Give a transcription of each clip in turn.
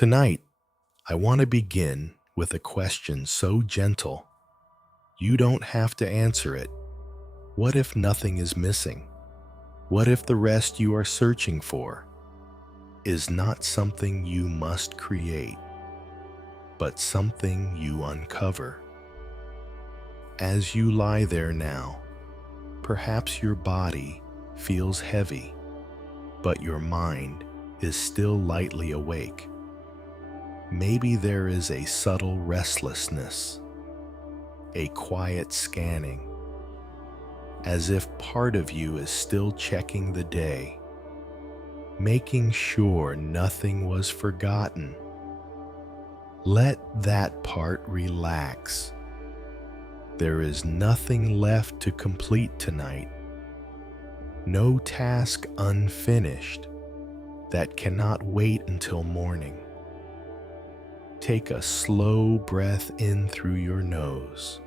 Tonight, I want to begin with a question so gentle, you don't have to answer it. What if nothing is missing? What if the rest you are searching for is not something you must create, but something you uncover? As you lie there now, perhaps your body feels heavy, but your mind is still lightly awake. Maybe there is a subtle restlessness, a quiet scanning, as if part of you is still checking the day, making sure nothing was forgotten. Let that part relax. There is nothing left to complete tonight, no task unfinished that cannot wait until morning. Take a slow breath in through your nose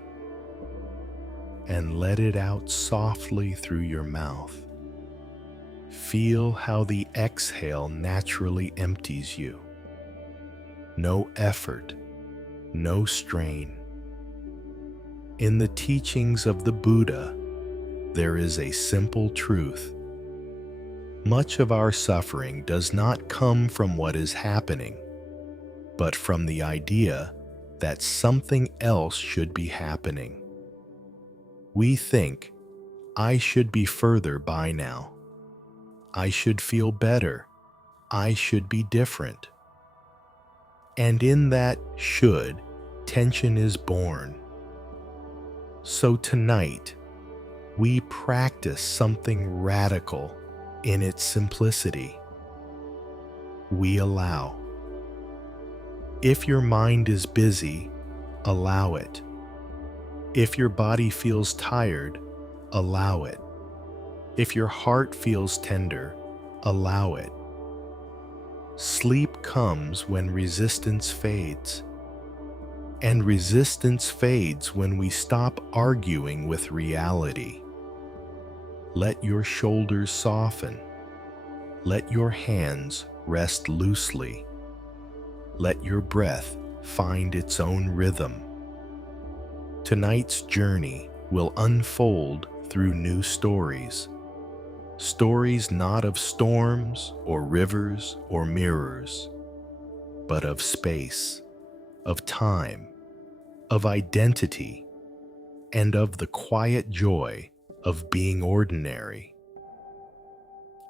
and let it out softly through your mouth. Feel how the exhale naturally empties you. No effort, no strain. In the teachings of the Buddha, there is a simple truth. Much of our suffering does not come from what is happening, but from the idea that something else should be happening. We think, I should be further by now. I should feel better. I should be different. And in that should, tension is born. So tonight, we practice something radical in its simplicity. We allow. If your mind is busy, allow it. If your body feels tired, allow it. If your heart feels tender, allow it. Sleep comes when resistance fades. And resistance fades when we stop arguing with reality. Let your shoulders soften. Let your hands rest loosely. Let your breath find its own rhythm. Tonight's journey will unfold through new stories. Stories not of storms or rivers or mirrors, but of space, of time, of identity, and of the quiet joy of being ordinary.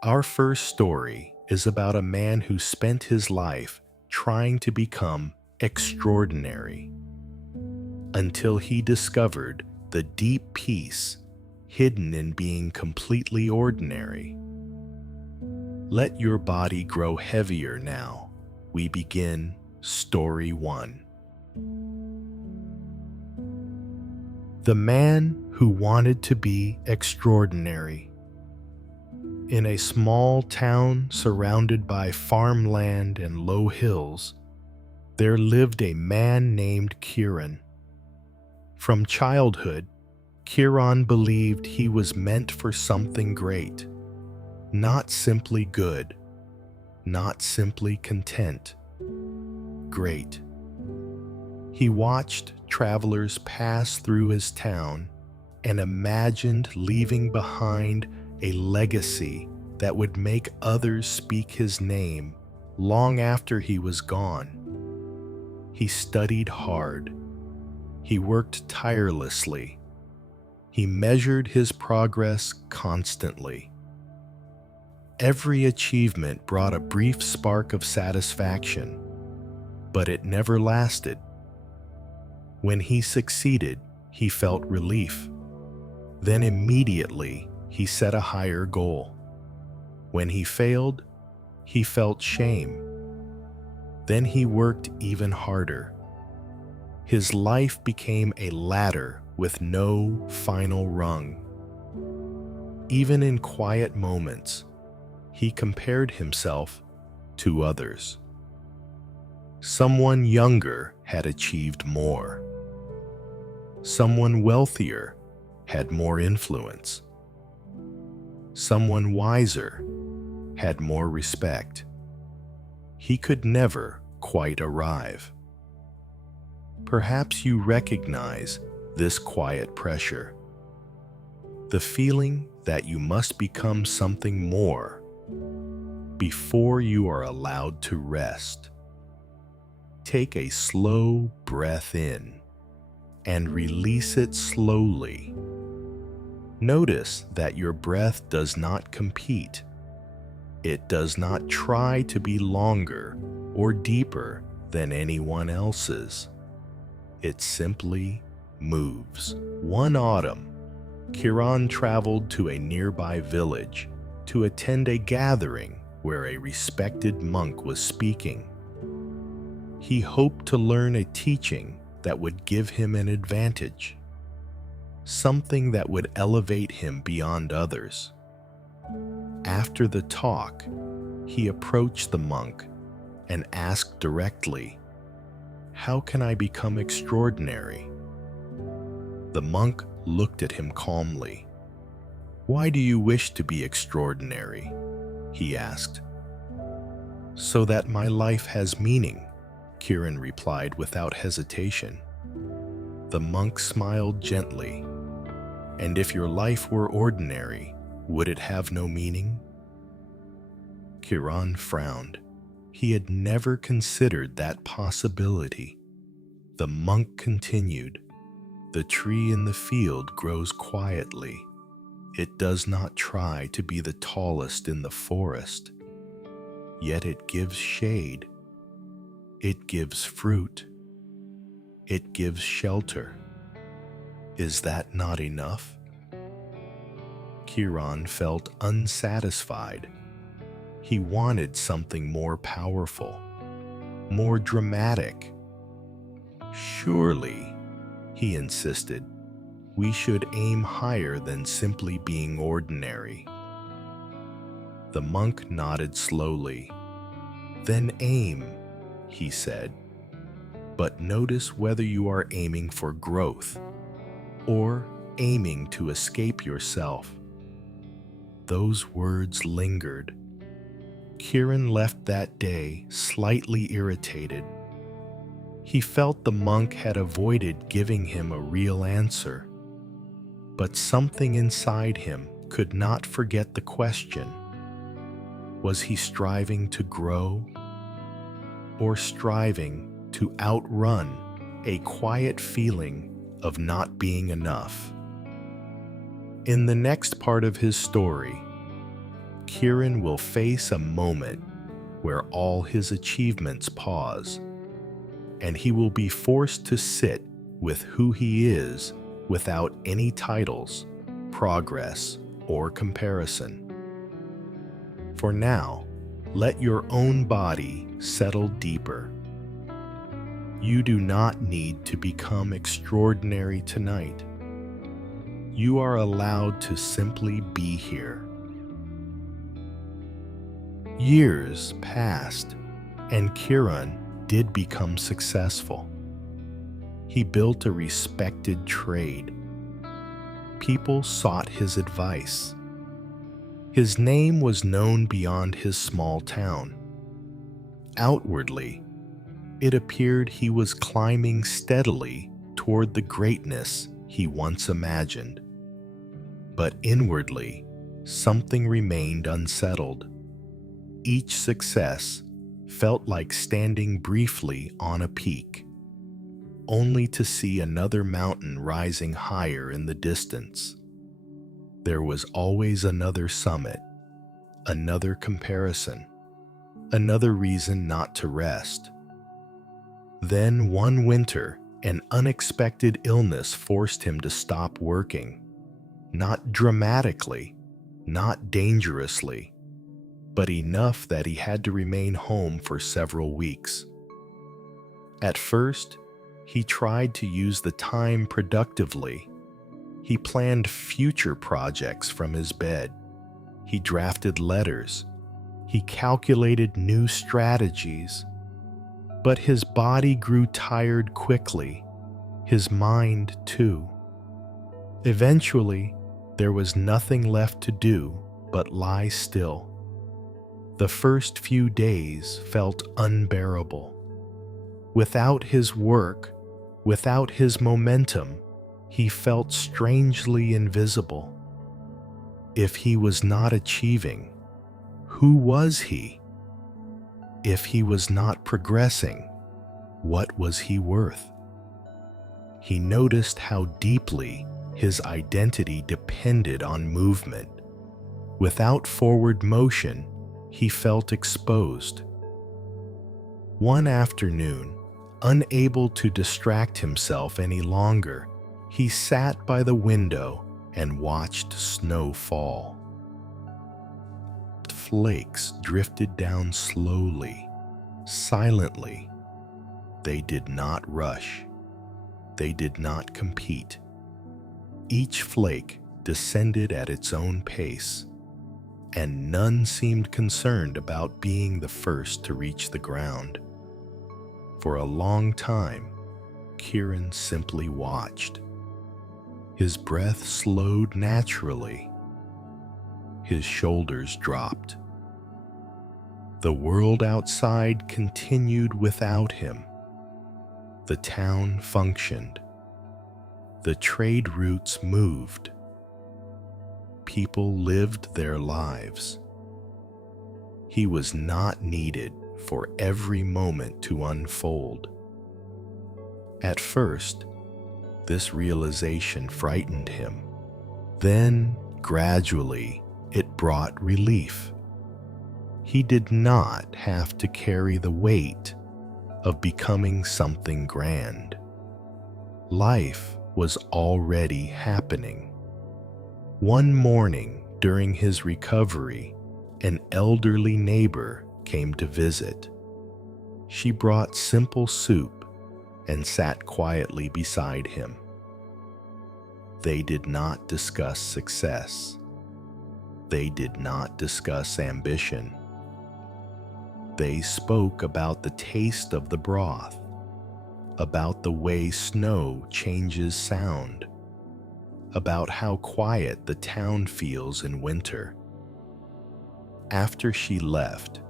Our first story is about a man who spent his life trying to become extraordinary until he discovered the deep peace hidden in being completely ordinary. Let your body grow heavier now. We begin Story 1. The man who wanted to be extraordinary. In a small town surrounded by farmland and low hills, there lived a man named Kiran. From childhood, Kiran believed he was meant for something great, not simply good, not simply content. Great. He watched travelers pass through his town and imagined leaving behind a legacy that would make others speak his name long after he was gone. He studied hard. He worked tirelessly. He measured his progress constantly. Every achievement brought a brief spark of satisfaction, but it never lasted. When he succeeded, he felt relief. Then immediately, he set a higher goal. When he failed, he felt shame. Then he worked even harder. His life became a ladder with no final rung. Even in quiet moments, he compared himself to others. Someone younger had achieved more. Someone wealthier had more influence. Someone wiser had more respect. He could never quite arrive. Perhaps you recognize this quiet pressure, the feeling that you must become something more before you are allowed to rest. Take a slow breath in and release it slowly. Notice that your breath does not compete. It does not try to be longer or deeper than anyone else's. It simply moves. One autumn, Kiran traveled to a nearby village to attend a gathering where a respected monk was speaking. He hoped to learn a teaching that would give him an advantage, something that would elevate him beyond others. After the talk, he approached the monk and asked directly, "How can I become extraordinary?" The monk looked at him calmly. "Why do you wish to be extraordinary?" he asked. "So that my life has meaning," Kiran replied without hesitation. The monk smiled gently. "And if your life were ordinary, would it have no meaning?" Kiran frowned. He had never considered that possibility. The monk continued, "The tree in the field grows quietly. It does not try to be the tallest in the forest. Yet it gives shade. It gives fruit. It gives shelter. Is that not enough?" Kiran felt unsatisfied. He wanted something more powerful, more dramatic. "Surely," he insisted, "we should aim higher than simply being ordinary." The monk nodded slowly. "Then aim," he said, "but notice whether you are aiming for growth or aiming to escape yourself." Those words lingered. Kiran left that day slightly irritated. He felt the monk had avoided giving him a real answer, but something inside him could not forget the question. Was he striving to grow or striving to outrun a quiet feeling of not being enough? In the next part of his story, Kiran will face a moment where all his achievements pause, and he will be forced to sit with who he is without any titles, progress, or comparison. For now, let your own body settle deeper. You do not need to become extraordinary tonight. You are allowed to simply be here. Years passed, and Kiran did become successful. He built a respected trade. People sought his advice. His name was known beyond his small town. Outwardly, it appeared he was climbing steadily toward the greatness he once imagined. But inwardly, something remained unsettled. Each success felt like standing briefly on a peak, only to see another mountain rising higher in the distance. There was always another summit, another comparison, another reason not to rest. Then one winter, an unexpected illness forced him to stop working. Not dramatically, not dangerously, but enough that he had to remain home for several weeks. At first, he tried to use the time productively. He planned future projects from his bed. He drafted letters. He calculated new strategies. But his body grew tired quickly, his mind too. Eventually, there was nothing left to do but lie still. The first few days felt unbearable. Without his work, without his momentum, he felt strangely invisible. If he was not achieving, who was he? If he was not progressing, what was he worth? He noticed how deeply his identity depended on movement. Without forward motion, he felt exposed. One afternoon, unable to distract himself any longer, he sat by the window and watched snow fall. Flakes drifted down slowly, silently. They did not rush. They did not compete. Each flake descended at its own pace, and none seemed concerned about being the first to reach the ground. For a long time, Kieran simply watched. His breath slowed naturally. His shoulders dropped. The world outside continued without him. The town functioned. The trade routes moved. People lived their lives. He was not needed for every moment to unfold. At first, this realization frightened him. Then, gradually, it brought relief. He did not have to carry the weight of becoming something grand. Life was already happening. One morning during his recovery, an elderly neighbor came to visit. She brought simple soup and sat quietly beside him. They did not discuss success. They did not discuss ambition. They spoke about the taste of the broth, about the way snow changes sound, about how quiet the town feels in winter. After she left,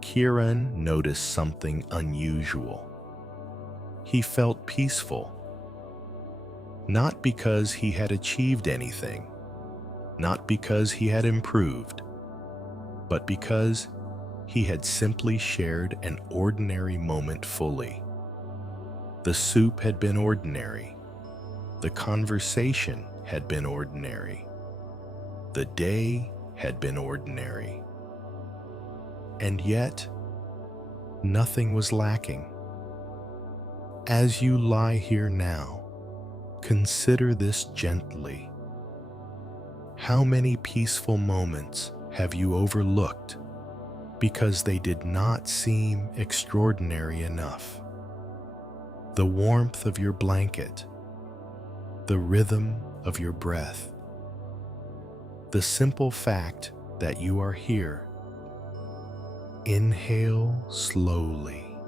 Kieran noticed something unusual. He felt peaceful. Not because he had achieved anything, not because he had improved, but because he had simply shared an ordinary moment fully. The soup had been ordinary. The conversation had been ordinary. The day had been ordinary. And yet, nothing was lacking. As you lie here now, consider this gently. How many peaceful moments have you overlooked because they did not seem extraordinary enough? The warmth of your blanket, the rhythm of your breath, the simple fact that you are here. Inhale slowly.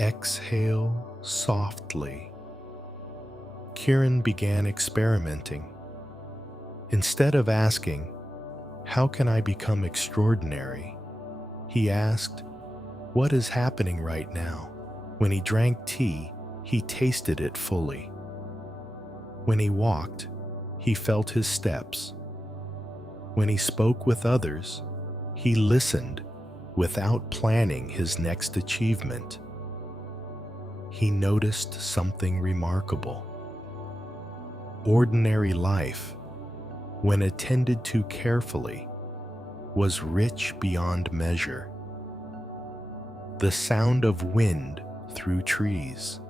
Exhale softly. Kieran began experimenting. Instead of asking, "How can I become extraordinary?" he asked, "What is happening right now?" When he drank tea, he tasted it fully. When he walked, he felt his steps. When he spoke with others, he listened without planning his next achievement. He noticed something remarkable. Ordinary life, when attended to carefully, was rich beyond measure. The sound of wind through trees,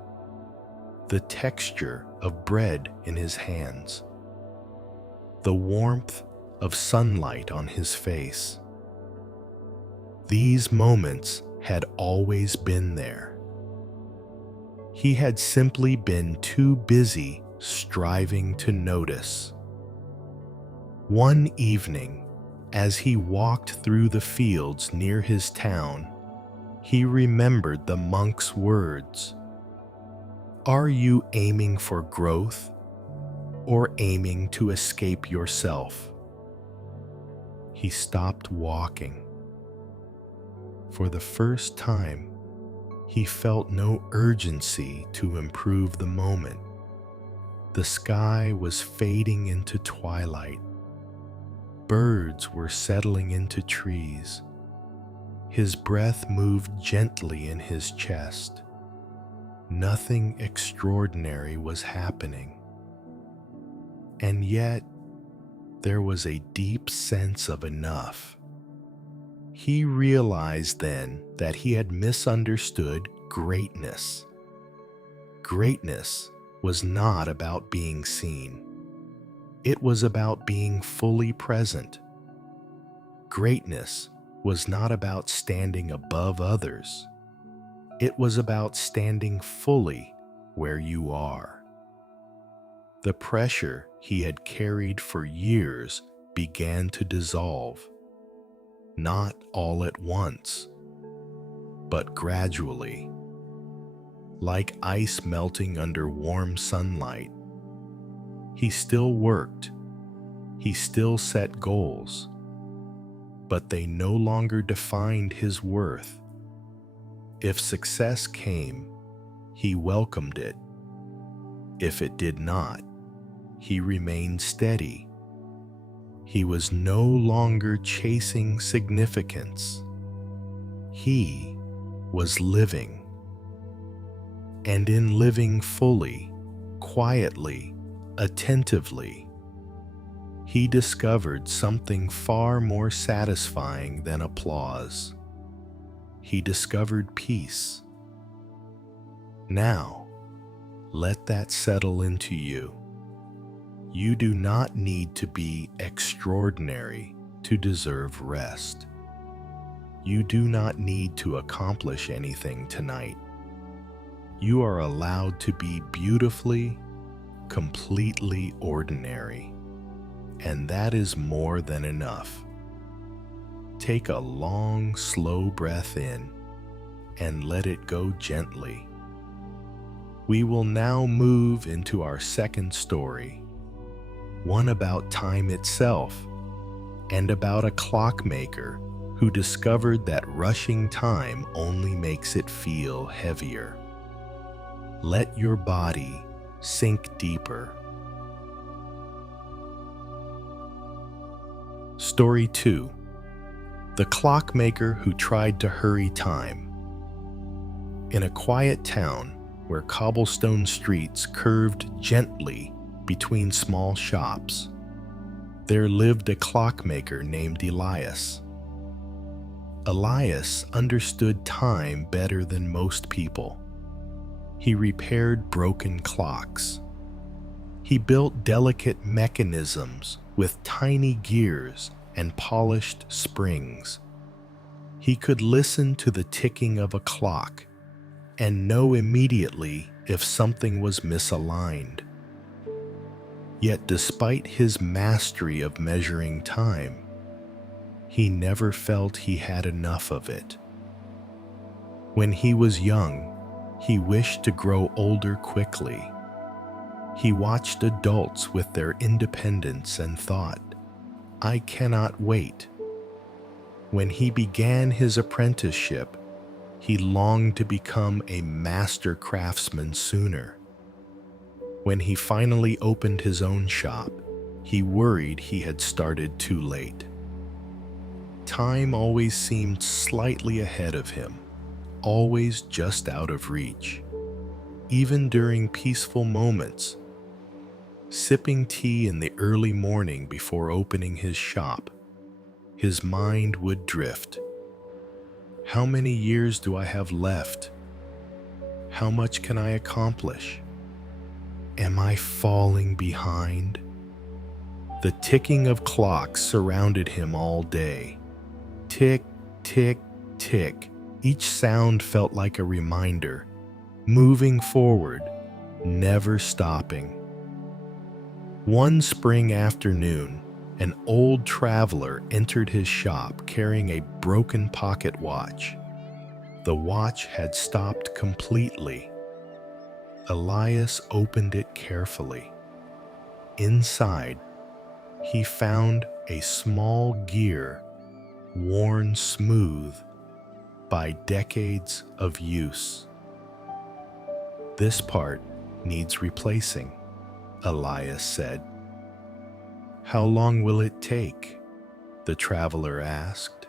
the texture of bread in his hands, the warmth of sunlight on his face. These moments had always been there. He had simply been too busy striving to notice. One evening, as he walked through the fields near his town, he remembered the monk's words. Are you aiming for growth or aiming to escape yourself? He stopped walking. For the first time, He felt no urgency to improve the moment. The sky was fading into twilight. Birds were settling into trees. His breath moved gently in his chest. Nothing extraordinary was happening. And yet, there was a deep sense of enough. He realized then that he had misunderstood greatness. Greatness was not about being seen. It was about being fully present. Greatness was not about standing above others. It was about standing fully where you are. The pressure he had carried for years began to dissolve, not all at once, but gradually, like ice melting under warm sunlight. He still worked, he still set goals, but they no longer defined his worth. If success came, he welcomed it. If it did not, he remained steady. He was no longer chasing significance. He was living. And in living fully, quietly, attentively, he discovered something far more satisfying than applause. He discovered peace. Now, let that settle into you. You do not need to be extraordinary to deserve rest. You do not need to accomplish anything tonight. You are allowed to be beautifully, completely ordinary, and that is more than enough. Take a long, slow breath in and let it go gently. We will now move into our second story, one about time itself and about a clockmaker who discovered that rushing time only makes it feel heavier. Let your body sink deeper. Story 2. The Clockmaker Who Tried to Hurry Time. In a quiet town where cobblestone streets curved gently between small shops, there lived a clockmaker named Elias. Elias understood time better than most people. He repaired broken clocks. He built delicate mechanisms with tiny gears and polished springs. He could listen to the ticking of a clock and know immediately if something was misaligned. Yet despite his mastery of measuring time, he never felt he had enough of it. When he was young, he wished to grow older quickly. He watched adults with their independence and thought, "I cannot wait." When he began his apprenticeship, he longed to become a master craftsman sooner. When he finally opened his own shop, he worried he had started too late. Time always seemed slightly ahead of him, always just out of reach. Even during peaceful moments, sipping tea in the early morning before opening his shop, his mind would drift. How many years do I have left? How much can I accomplish? Am I falling behind? The ticking of clocks surrounded him all day. Tick, tick, tick. Each sound felt like a reminder, moving forward, never stopping. One spring afternoon, an old traveler entered his shop carrying a broken pocket watch. The watch had stopped completely. Elias opened it carefully. Inside, he found a small gear worn smooth by decades of use. "This part needs replacing," Elias said. "How long will it take?" the traveler asked.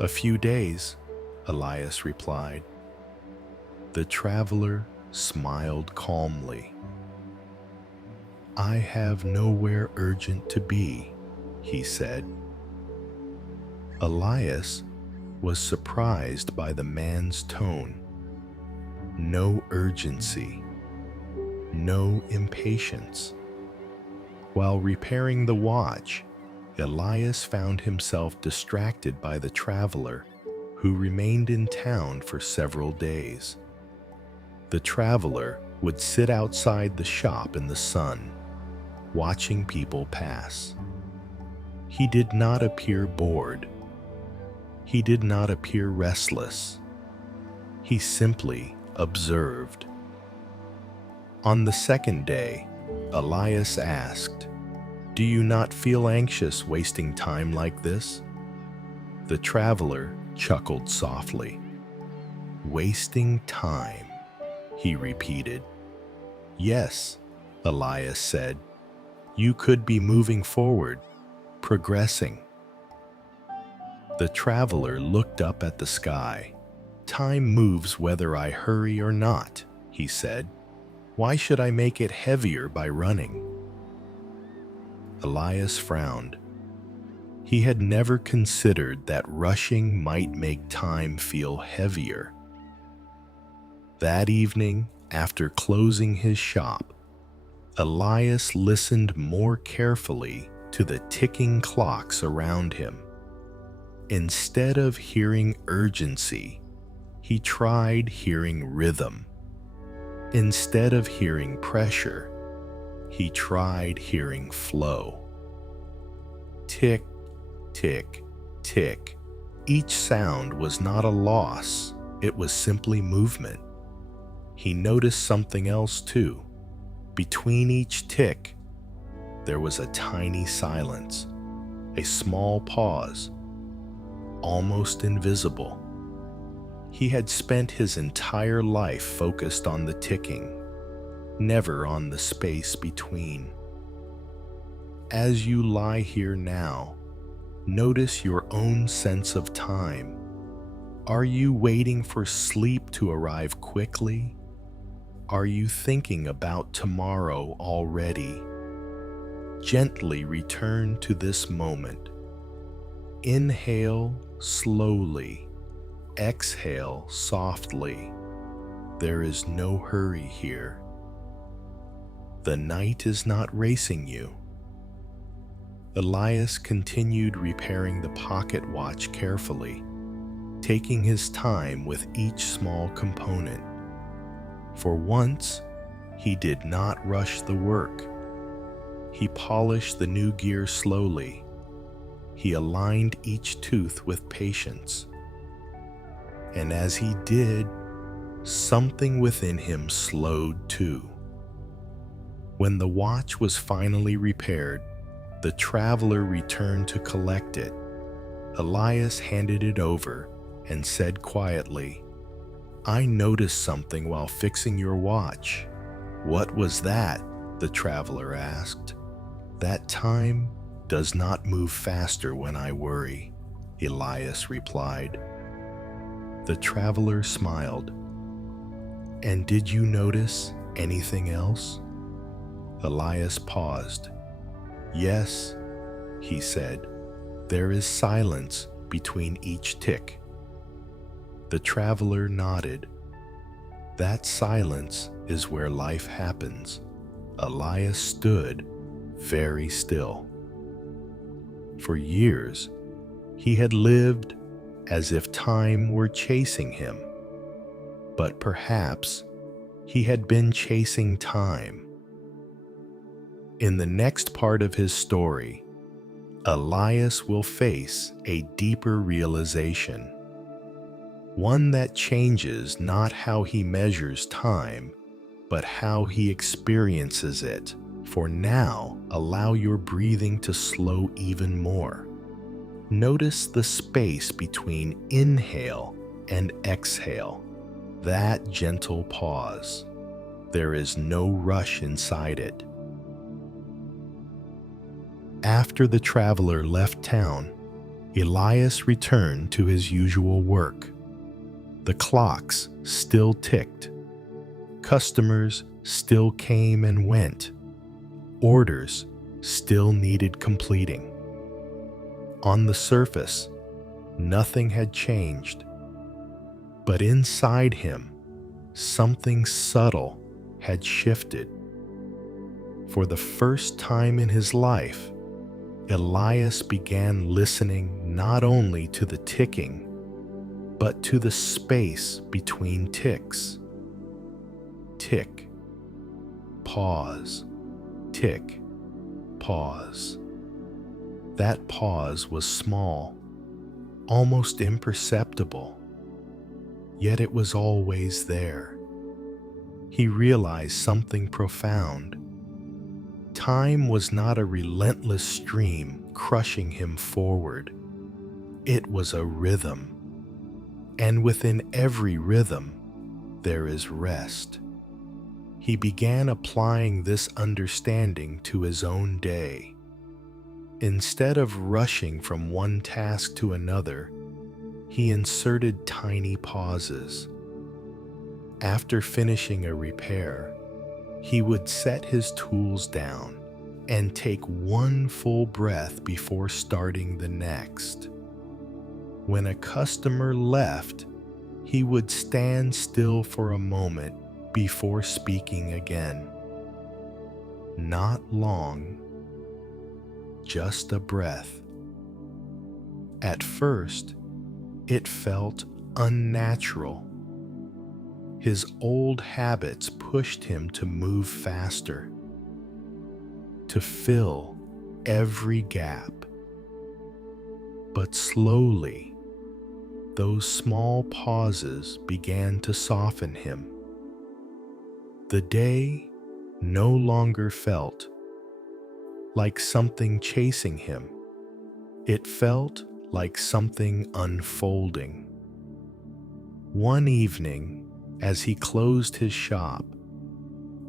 "A few days," Elias replied. The traveler smiled calmly. "I have nowhere urgent to be," he said. Elias was surprised by the man's tone. No urgency, no impatience. While repairing the watch, Elias found himself distracted by the traveler, who remained in town for several days. The traveler would sit outside the shop in the sun, watching people pass. He did not appear bored. He did not appear restless. He simply observed. On the second day, Elias asked, "Do you not feel anxious wasting time like this?" The traveler chuckled softly. "Wasting time," he repeated. "Yes," Elias said. "You could be moving forward, progressing." The traveler looked up at the sky. "Time moves whether I hurry or not," he said. "Why should I make it heavier by running?" Elias frowned. He had never considered that rushing might make time feel heavier. That evening, after closing his shop, Elias listened more carefully to the ticking clocks around him. Instead of hearing urgency, he tried hearing rhythm. Instead of hearing pressure, he tried hearing flow. Tick, tick, tick. Each sound was not a loss, it was simply movement. He noticed something else too. Between each tick, there was a tiny silence, a small pause, almost invisible. He had spent his entire life focused on the ticking, never on the space between. As you lie here now, notice your own sense of time. Are you waiting for sleep to arrive quickly? Are you thinking about tomorrow already? Gently return to this moment. Inhale slowly. Exhale softly. There is no hurry here. The night is not racing you. Elias continued repairing the pocket watch carefully, taking his time with each small component. For once, he did not rush the work. He polished the new gear slowly. He aligned each tooth with patience. And as he did, something within him slowed too. When the watch was finally repaired, the traveler returned to collect it. Elias handed it over and said quietly, "I noticed something while fixing your watch." "What was that?" the traveler asked. "That time does not move faster when I worry," Elias replied. The traveler smiled. "And did you notice anything else?" Elias paused. "Yes," he said, "there is silence between each tick." The traveler nodded. "That silence is where life happens." Elias stood very still. For years, he had lived as if time were chasing him. But perhaps he had been chasing time. In the next part of his story, Elias will face a deeper realization, one that changes not how he measures time, but how he experiences it. For now, allow your breathing to slow even more. Notice the space between inhale and exhale. That gentle pause. There is no rush inside it. After the traveler left town, Elias returned to his usual work. The clocks still ticked. Customers still came and went. Orders still needed completing. On the surface, nothing had changed. But inside him, something subtle had shifted. For the first time in his life, Elias began listening not only to the ticking, but to the space between ticks. Tick, pause, tick, pause. That pause was small, almost imperceptible, yet it was always there. He realized something profound. Time was not a relentless stream crushing him forward. It was a rhythm, and within every rhythm, there is rest. He began applying this understanding to his own day. Instead of rushing from one task to another, he inserted tiny pauses. After finishing a repair, he would set his tools down and take one full breath before starting the next. When a customer left, he would stand still for a moment before speaking again. Not long, just a breath. At first, it felt unnatural. His old habits pushed him to move faster, to fill every gap. But slowly, those small pauses began to soften him. The day no longer felt like something chasing him. It felt like something unfolding. One evening, as he closed his shop,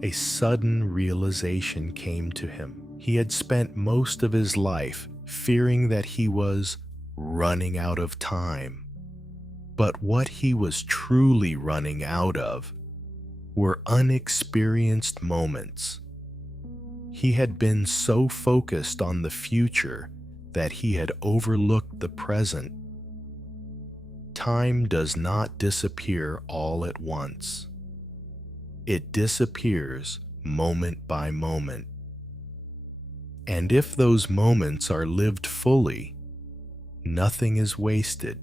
a sudden realization came to him. He had spent most of his life fearing that he was running out of time. But what he was truly running out of were unexperienced moments. He had been so focused on the future that he had overlooked the present. Time does not disappear all at once. It disappears moment by moment. And if those moments are lived fully, nothing is wasted.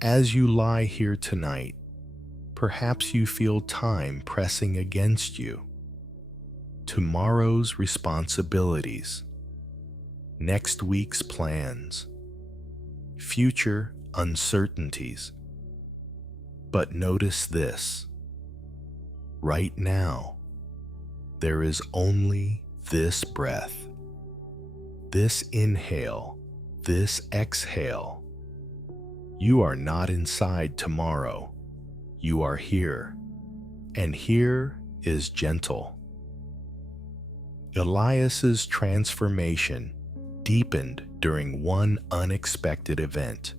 As you lie here tonight, perhaps you feel time pressing against you. Tomorrow's responsibilities, next week's plans, future uncertainties. But notice this. Right now, there is only this breath, this inhale, this exhale. You are not inside tomorrow. You are here, and here is gentle. Elias's transformation deepened during one unexpected event.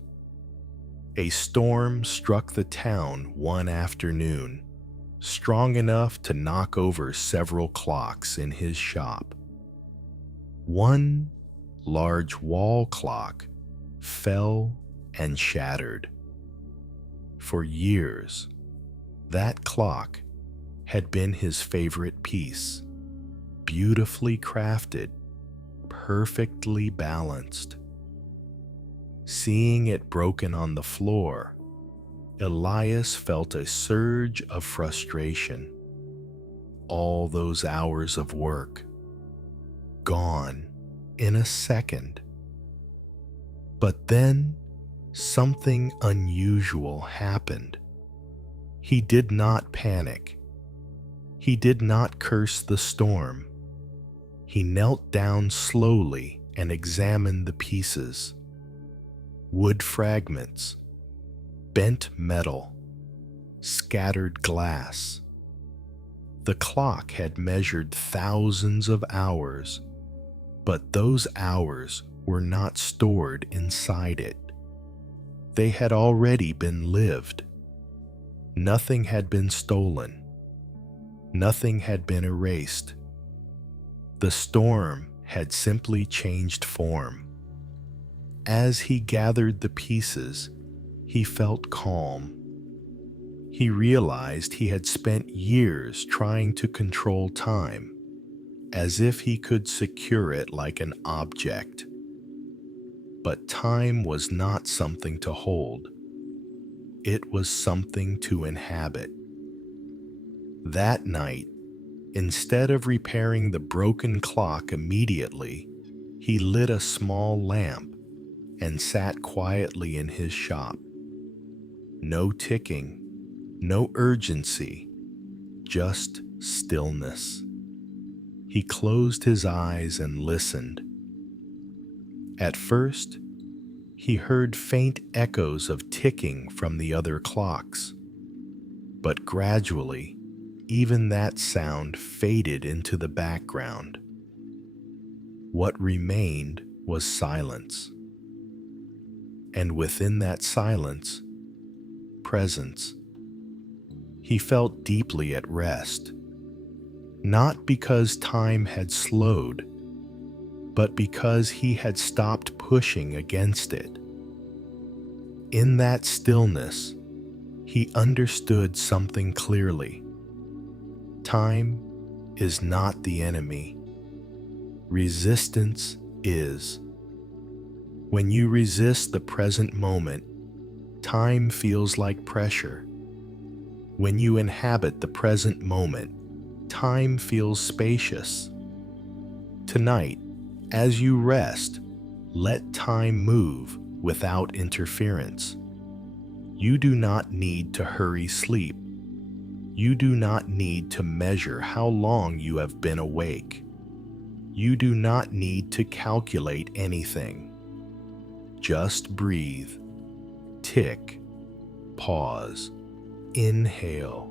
A storm struck the town one afternoon, strong enough to knock over several clocks in his shop. One large wall clock fell and shattered. For years, that clock had been his favorite piece, beautifully crafted, perfectly balanced. Seeing it broken on the floor, Elias felt a surge of frustration. All those hours of work, gone in a second. But then something unusual happened. He did not panic. He did not curse the storm. He knelt down slowly and examined the pieces. Wood fragments, bent metal, scattered glass. The clock had measured thousands of hours, but those hours were not stored inside it. They had already been lived. Nothing had been stolen. Nothing had been erased. The storm had simply changed form. As he gathered the pieces, he felt calm. He realized he had spent years trying to control time, as if he could secure it like an object. But time was not something to hold. It was something to inhabit. That night, instead of repairing the broken clock immediately, he lit a small lamp and sat quietly in his shop. No ticking, no urgency, just stillness. He closed his eyes and listened. At first, he heard faint echoes of ticking from the other clocks, but gradually, even that sound faded into the background. What remained was silence. And within that silence, presence. He felt deeply at rest, not because time had slowed, but because he had stopped pushing against it. In that stillness, he understood something clearly. Time is not the enemy. Resistance is. When you resist the present moment, time feels like pressure. When you inhabit the present moment, time feels spacious. Tonight, as you rest, let time move without interference. You do not need to hurry sleep. You do not need to measure how long you have been awake. You do not need to calculate anything. Just breathe, tick, pause, inhale,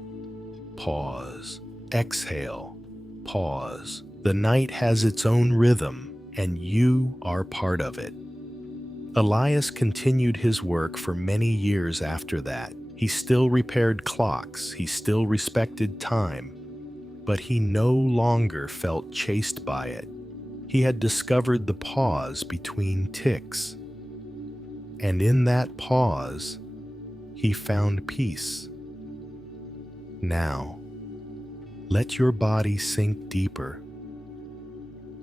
pause, exhale, pause. The night has its own rhythm, and you are part of it. Elias continued his work for many years after that. He still repaired clocks, he still respected time, but he no longer felt chased by it. He had discovered the pause between ticks, and in that pause, he found peace. Now, let your body sink deeper.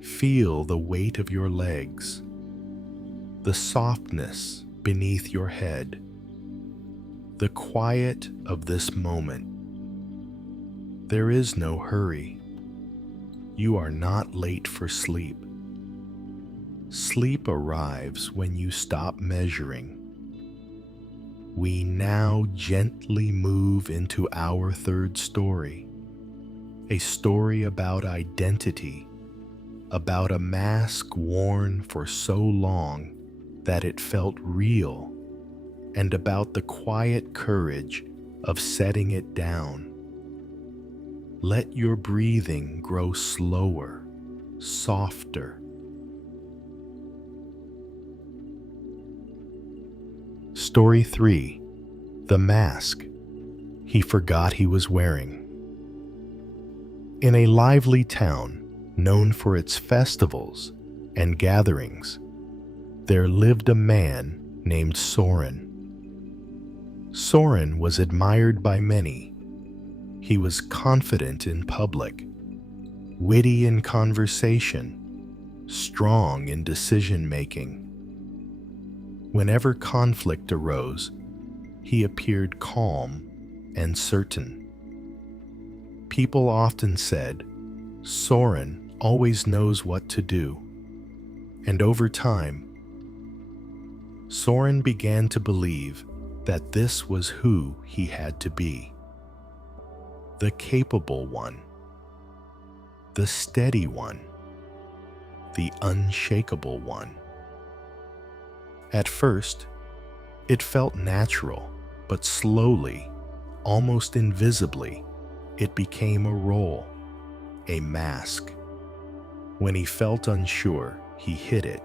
Feel the weight of your legs, the softness beneath your head, the quiet of this moment. There is no hurry. You are not late for sleep. Sleep arrives when you stop measuring. We now gently move into our third story, a story about identity, about a mask worn for so long that it felt real, and about the quiet courage of setting it down. Let your breathing grow slower, softer. Story 3. The Mask He Forgot He Was Wearing. In a lively town known for its festivals and gatherings, there lived a man named Soren. Soren was admired by many. He was confident in public, witty in conversation, strong in decision-making. Whenever conflict arose, he appeared calm and certain. People often said, "Soren always knows what to do." And over time, Soren began to believe that this was who he had to be. The capable one, the steady one, the unshakable one. At first, it felt natural, but slowly, Almost invisibly, it became a role, a mask. When he felt unsure, he hid it.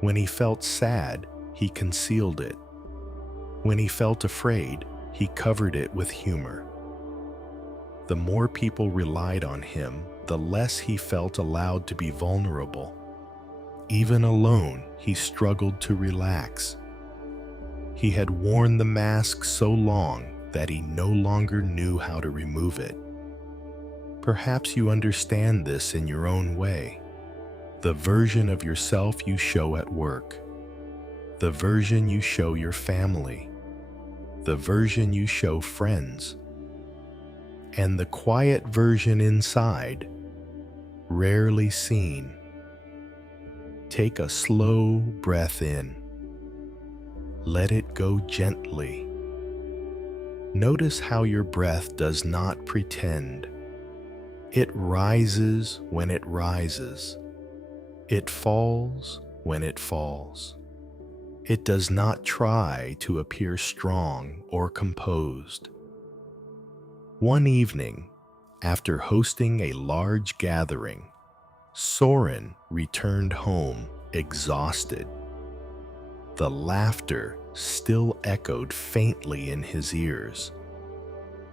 When he felt sad, he concealed it. When he felt afraid, he covered it with humor. The more people relied on him, the less he felt allowed to be vulnerable. Even alone, he struggled to relax. He had worn the mask so long that he no longer knew how to remove it. Perhaps you understand this in your own way. The version of yourself you show at work, the version you show your family, the version you show friends, and the quiet version inside, rarely seen. Take a slow breath in. Let it go gently. Notice how your breath does not pretend. It rises when it rises. It falls when it falls. It does not try to appear strong or composed. One evening, after hosting a large gathering, Soren returned home exhausted. The laughter still echoed faintly in his ears.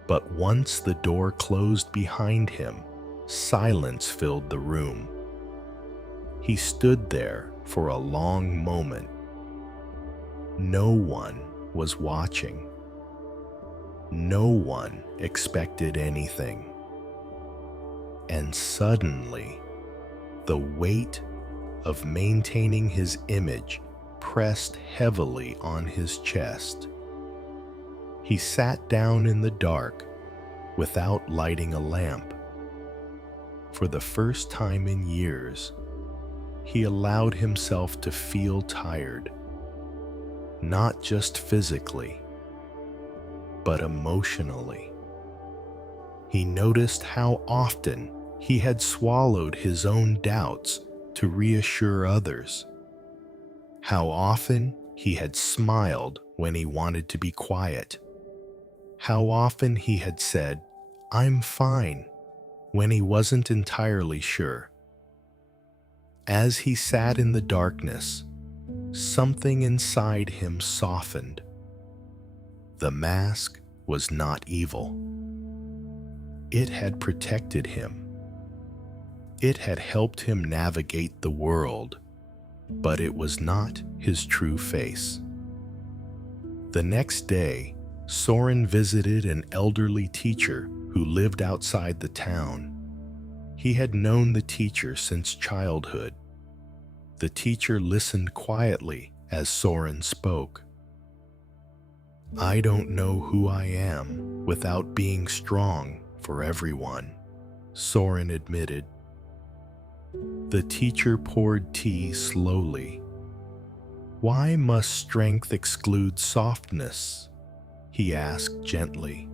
But once the door closed behind him, silence filled the room. He stood there for a long moment. No one was watching. No one expected anything. And suddenly, the weight of maintaining his image pressed heavily on his chest. He sat down in the dark without lighting a lamp. For the first time in years, he allowed himself to feel tired, not just physically, but emotionally. He noticed how often he had swallowed his own doubts to reassure others, how often he had smiled when he wanted to be quiet, how often he had said, "I'm fine," when he wasn't entirely sure. As he sat in the darkness, something inside him softened. The mask was not evil. It had protected him. It had helped him navigate the world, but it was not his true face. The next day, Soren visited an elderly teacher who lived outside the town. He had known the teacher since childhood. The teacher listened quietly as Soren spoke. "I don't know who I am without being strong for everyone," Soren admitted. The teacher poured tea slowly. "Why must strength exclude softness?" he asked gently.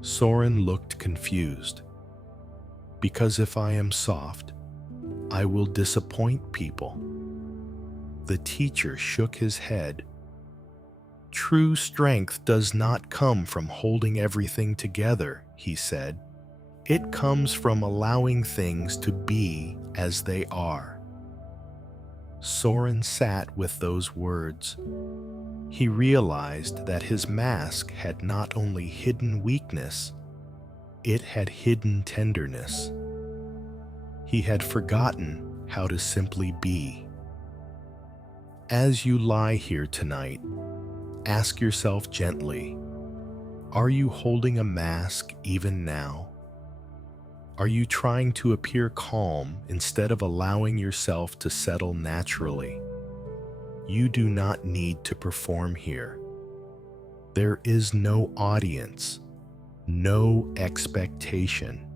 Soren looked confused. "Because if I am soft, I will disappoint people." The teacher shook his head. "True strength does not come from holding everything together," he said. "It comes from allowing things to be as they are." Soren sat with those words. He realized that his mask had not only hidden weakness, it had hidden tenderness. He had forgotten how to simply be. As you lie here tonight, ask yourself gently, are you holding a mask even now? Are you trying to appear calm instead of allowing yourself to settle naturally? You do not need to perform here. There is no audience, no expectation,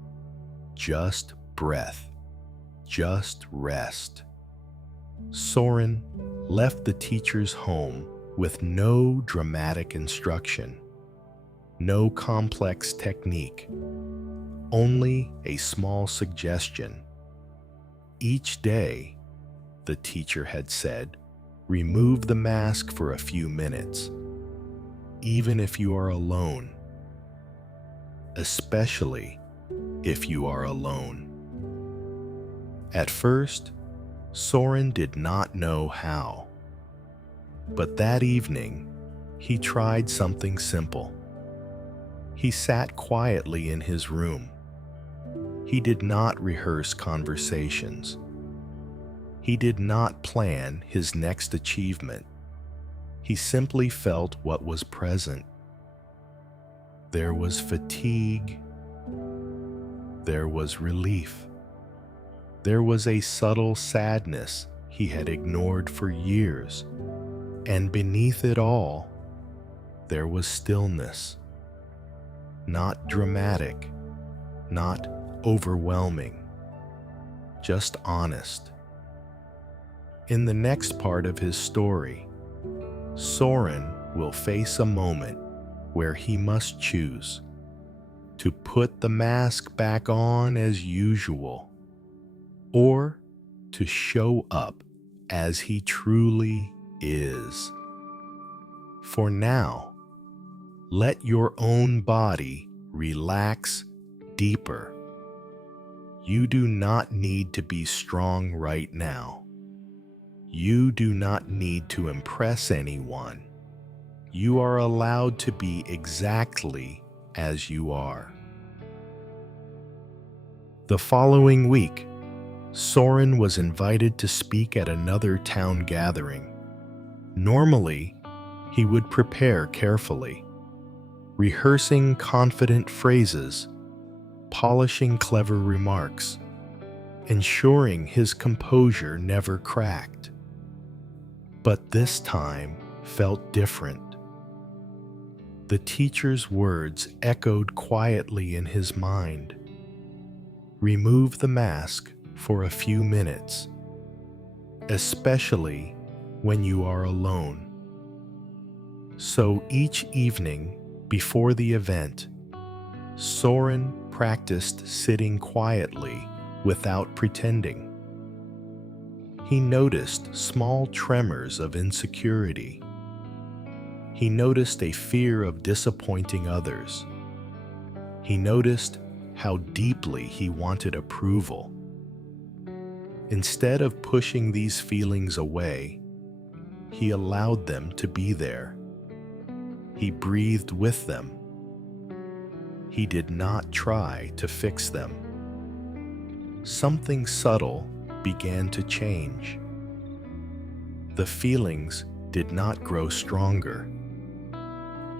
just breath, just rest. Soren left the teacher's home with no dramatic instruction, no complex technique, only a small suggestion. Each day, the teacher had said, remove the mask for a few minutes. even if you are alone, especially if you are alone. At first, Soren did not know how, but that evening, he tried something simple. He sat quietly in his room. He did not rehearse conversations. He did not plan his next achievement. He simply felt what was present. There was fatigue. There was relief. There was a subtle sadness he had ignored for years. And beneath it all, there was stillness. Not dramatic, not overwhelming, just honest. In the next part of his story, Soren will face a moment where he must choose to put the mask back on as usual, or to show up as he truly is. For now, let your own body relax deeper. You do not need to be strong right now. You do not need to impress anyone. You are allowed to be exactly as you are. The following week, Soren was invited to speak at another town gathering. Normally, he would prepare carefully, rehearsing confident phrases, polishing clever remarks, ensuring his composure never cracked. But this time felt different. The teacher's words echoed quietly in his mind. Remove the mask for a few minutes, especially when you are alone. So each evening before the event, Soren practiced sitting quietly without pretending. He noticed small tremors of insecurity. He noticed a fear of disappointing others. He noticed how deeply he wanted approval. Instead of pushing these feelings away, he allowed them to be there. He breathed with them. He did not try to fix them. Something subtle began to change. The feelings did not grow stronger.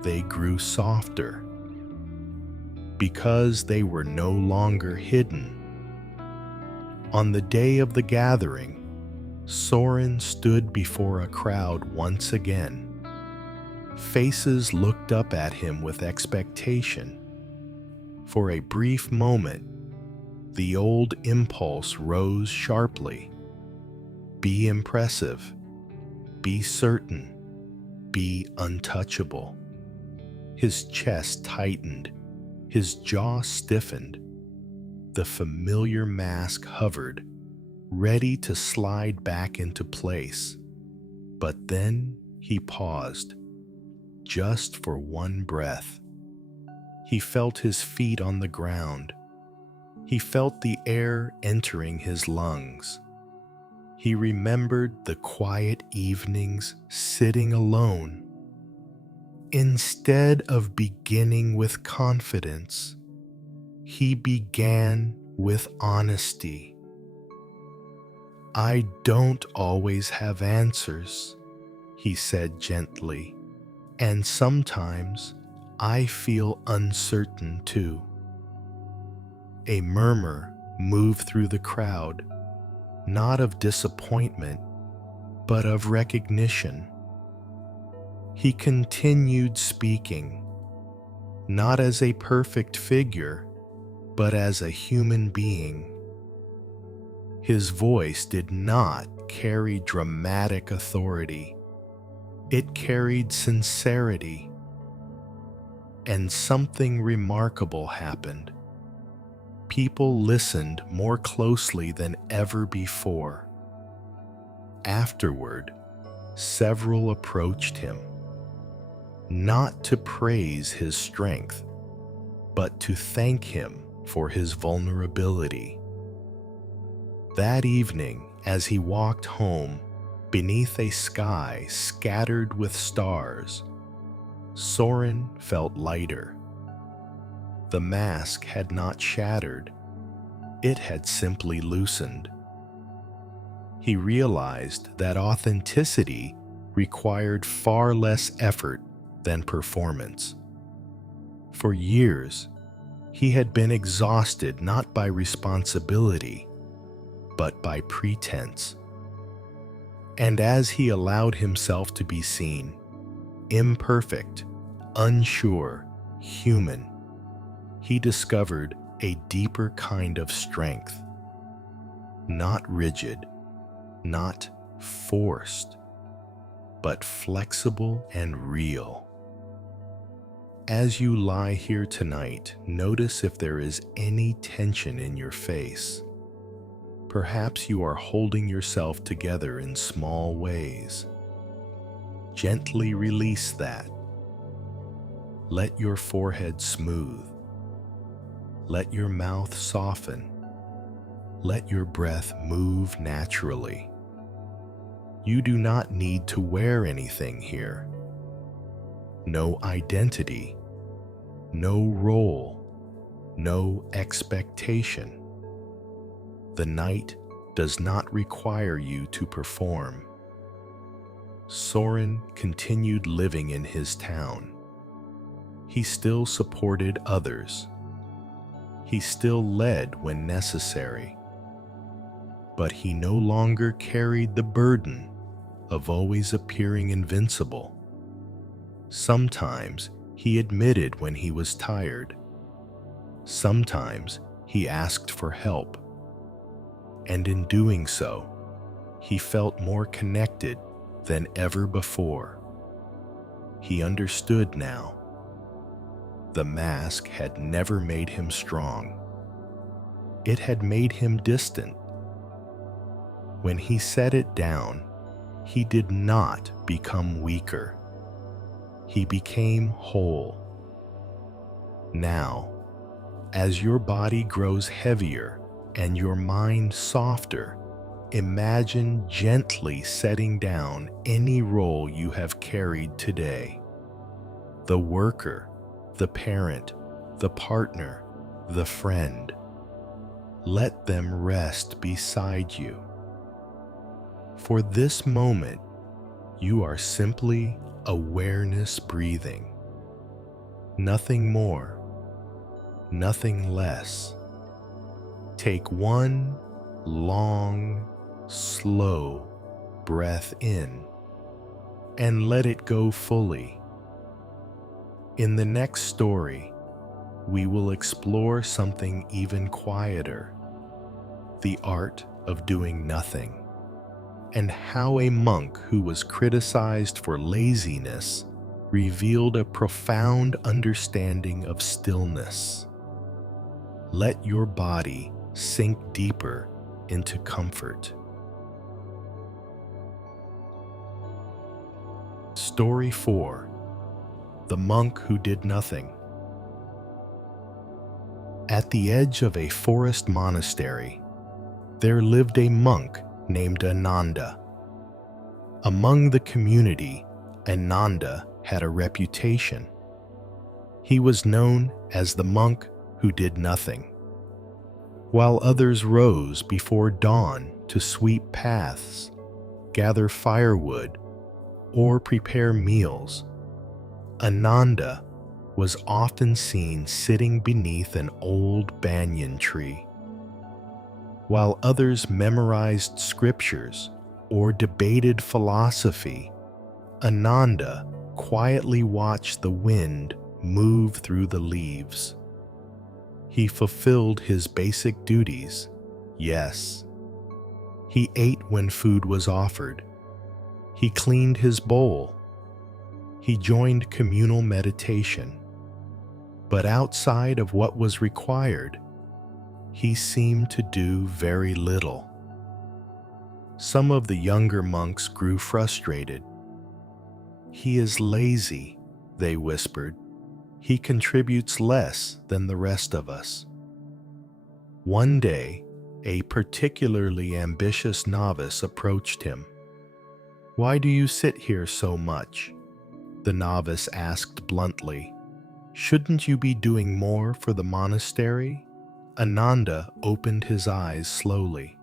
They grew softer because they were no longer hidden. On the day of the gathering, Soren stood before a crowd once again. Faces looked up at him with expectation. For a brief moment, the old impulse rose sharply. Be impressive. Be certain. Be untouchable. His chest tightened. His jaw stiffened. The familiar mask hovered, ready to slide back into place. But then he paused, just for one breath. He felt his feet on the ground. He felt the air entering his lungs. He remembered the quiet evenings sitting alone. Instead of beginning with confidence, he began with honesty. I don't always have answers, he said gently, and sometimes I feel uncertain too. A murmur moved through the crowd, not of disappointment, but of recognition. He continued speaking, not as a perfect figure, but as a human being. His voice did not carry dramatic authority. It carried sincerity. And something remarkable happened. People listened more closely than ever before. Afterward, several approached him. not to praise his strength, but to thank him for his vulnerability. That evening, as he walked home beneath a sky scattered with stars, Soren felt lighter. The mask had not shattered, it had simply loosened. He realized that authenticity required far less effort than performance. For years, he had been exhausted not by responsibility, but by pretense. And as he allowed himself to be seen, imperfect, unsure, human, he discovered a deeper kind of strength. Not rigid, not forced, but flexible and real. As you lie here tonight, notice if there is any tension in your face. Perhaps you are holding yourself together in small ways. Gently release that. Let your forehead smooth. Let your mouth soften. Let your breath move naturally. You do not need to wear anything here. No identity, no role, no expectation. The night does not require you to perform. Soren continued living in his town. He still supported others. He still led when necessary. But he no longer carried the burden of always appearing invincible. Sometimes he admitted when he was tired. Sometimes he asked for help. And in doing so, he felt more connected than ever before. He understood now. The mask had never made him strong. It had made him distant. When he set it down, he did not become weaker. He became whole. Now, as your body grows heavier and your mind softer, imagine gently setting down any role you have carried today. The worker, the parent, the partner, the friend. Let them rest beside you. For this moment, you are simply awareness breathing. Nothing more, nothing less. Take one long, slow breath in and let it go fully. In the next story, we will explore something even quieter, the art of doing nothing, and how a monk who was criticized for laziness revealed a profound understanding of stillness. Let your body sink deeper into comfort. Story 4: The Monk Who Did Nothing. At the edge of a forest monastery, there lived a monk named Ananda. Among the community, Ananda had a reputation. He was known as the monk who did nothing. While others rose before dawn to sweep paths, gather firewood, or prepare meals, Ananda was often seen sitting beneath an old banyan tree. While others memorized scriptures or debated philosophy, Ananda quietly watched the wind move through the leaves. He fulfilled his basic duties, yes. He ate when food was offered. He cleaned his bowl. He joined communal meditation. But outside of what was required, he seemed to do very little. Some of the younger monks grew frustrated. "He is lazy," they whispered. He contributes less than the rest of us. One day, a particularly ambitious novice approached him. "Why do you sit here so much?" the novice asked bluntly. "Shouldn't you be doing more for the monastery?" Ananda opened his eyes slowly.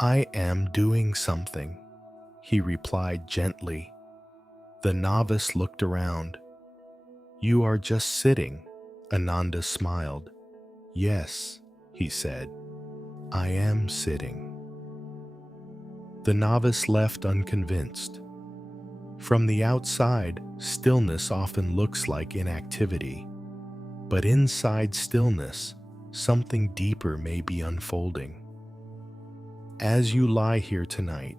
"I am doing something," he replied gently. The novice looked around. "You are just sitting," Ananda smiled. "Yes," he said, "I am sitting." The novice left unconvinced. From the outside, stillness often looks like inactivity, but inside stillness, something deeper may be unfolding. As you lie here tonight,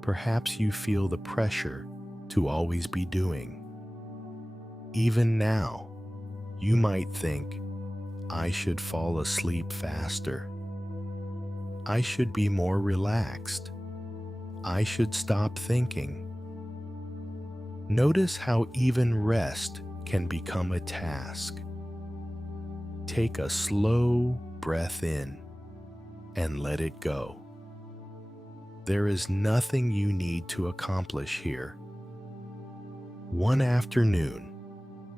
perhaps you feel the pressure to always be doing. Even now, you might think, "I should fall asleep faster. I should be more relaxed. I should stop thinking." Notice how even rest can become a task. Take a slow breath in and let it go. There is nothing you need to accomplish here. One afternoon,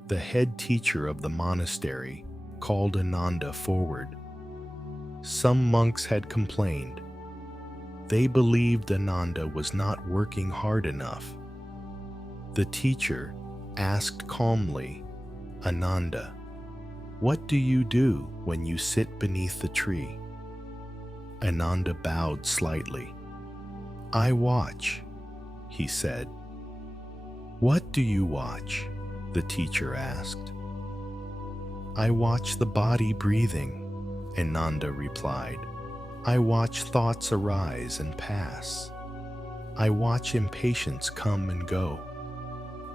the head teacher of the monastery called Ananda forward. Some monks had complained. They believed Ananda was not working hard enough. The teacher asked calmly, "Ananda, what do you do when you sit beneath the tree?" Ananda bowed slightly. "I watch," he said. "What do you watch?" the teacher asked. "I watch the body breathing," Ananda replied. "I watch thoughts arise and pass. I watch impatience come and go.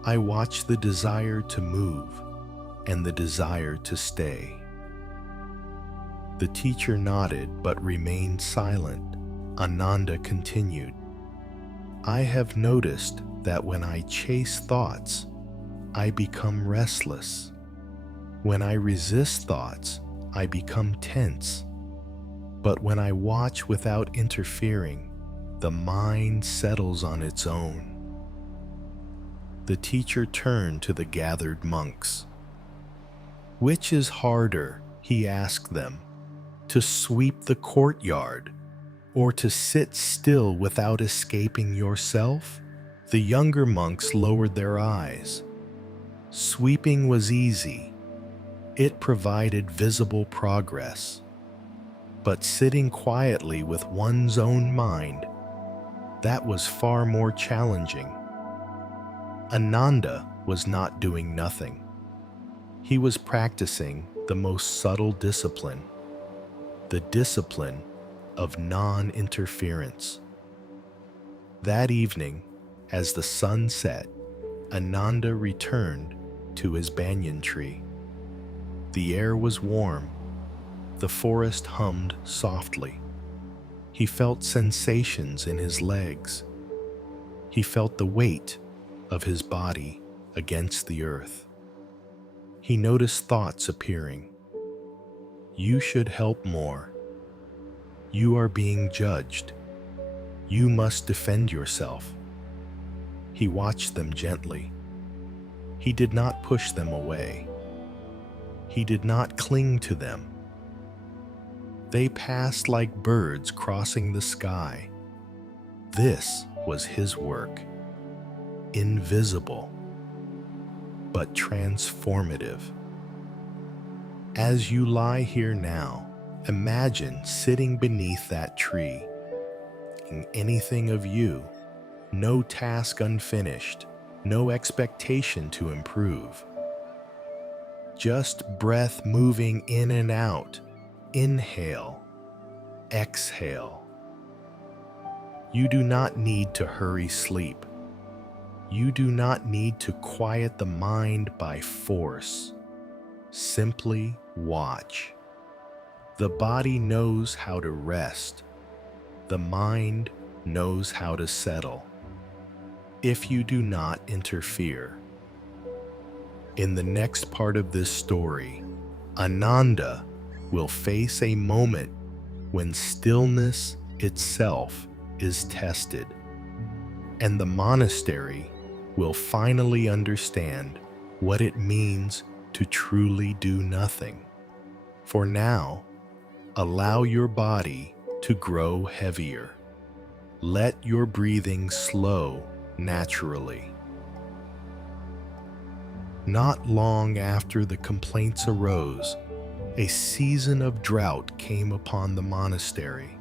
I watch the desire to move and the desire to stay." The teacher nodded but remained silent. Ananda continued, "I have noticed that when I chase thoughts, I become restless. When I resist thoughts, I become tense. But when I watch without interfering, the mind settles on its own." The teacher turned to the gathered monks. "Which is harder," he asked them, "to sweep the courtyard or to sit still without escaping yourself?" The younger monks lowered their eyes. Sweeping was easy. It provided visible progress. But sitting quietly with one's own mind, that was far more challenging. Ananda was not doing nothing. He was practicing the most subtle discipline, the discipline of non-interference. That evening, as the sun set, Ananda returned to his banyan tree. The air was warm. The forest hummed softly. He felt sensations in his legs. He felt the weight of his body against the earth. He noticed thoughts appearing. "You should help more. You are being judged. You must defend yourself." He watched them gently. He did not push them away. He did not cling to them. They passed like birds crossing the sky. This was his work. Invisible, but transformative. As you lie here now, imagine sitting beneath that tree, anything of you, no task unfinished, no expectation to improve. Just breath moving in and out, inhale, exhale. You do not need to hurry sleep. You do not need to quiet the mind by force. Simply watch. The body knows how to rest. The mind knows how to settle. If you do not interfere. In the next part of this story, Ananda will face a moment when stillness itself is tested, and the monastery will finally understand what it means to truly do nothing. For now, allow your body to grow heavier. Let your breathing slow naturally. Not long after the complaints arose, a season of drought came upon the monastery.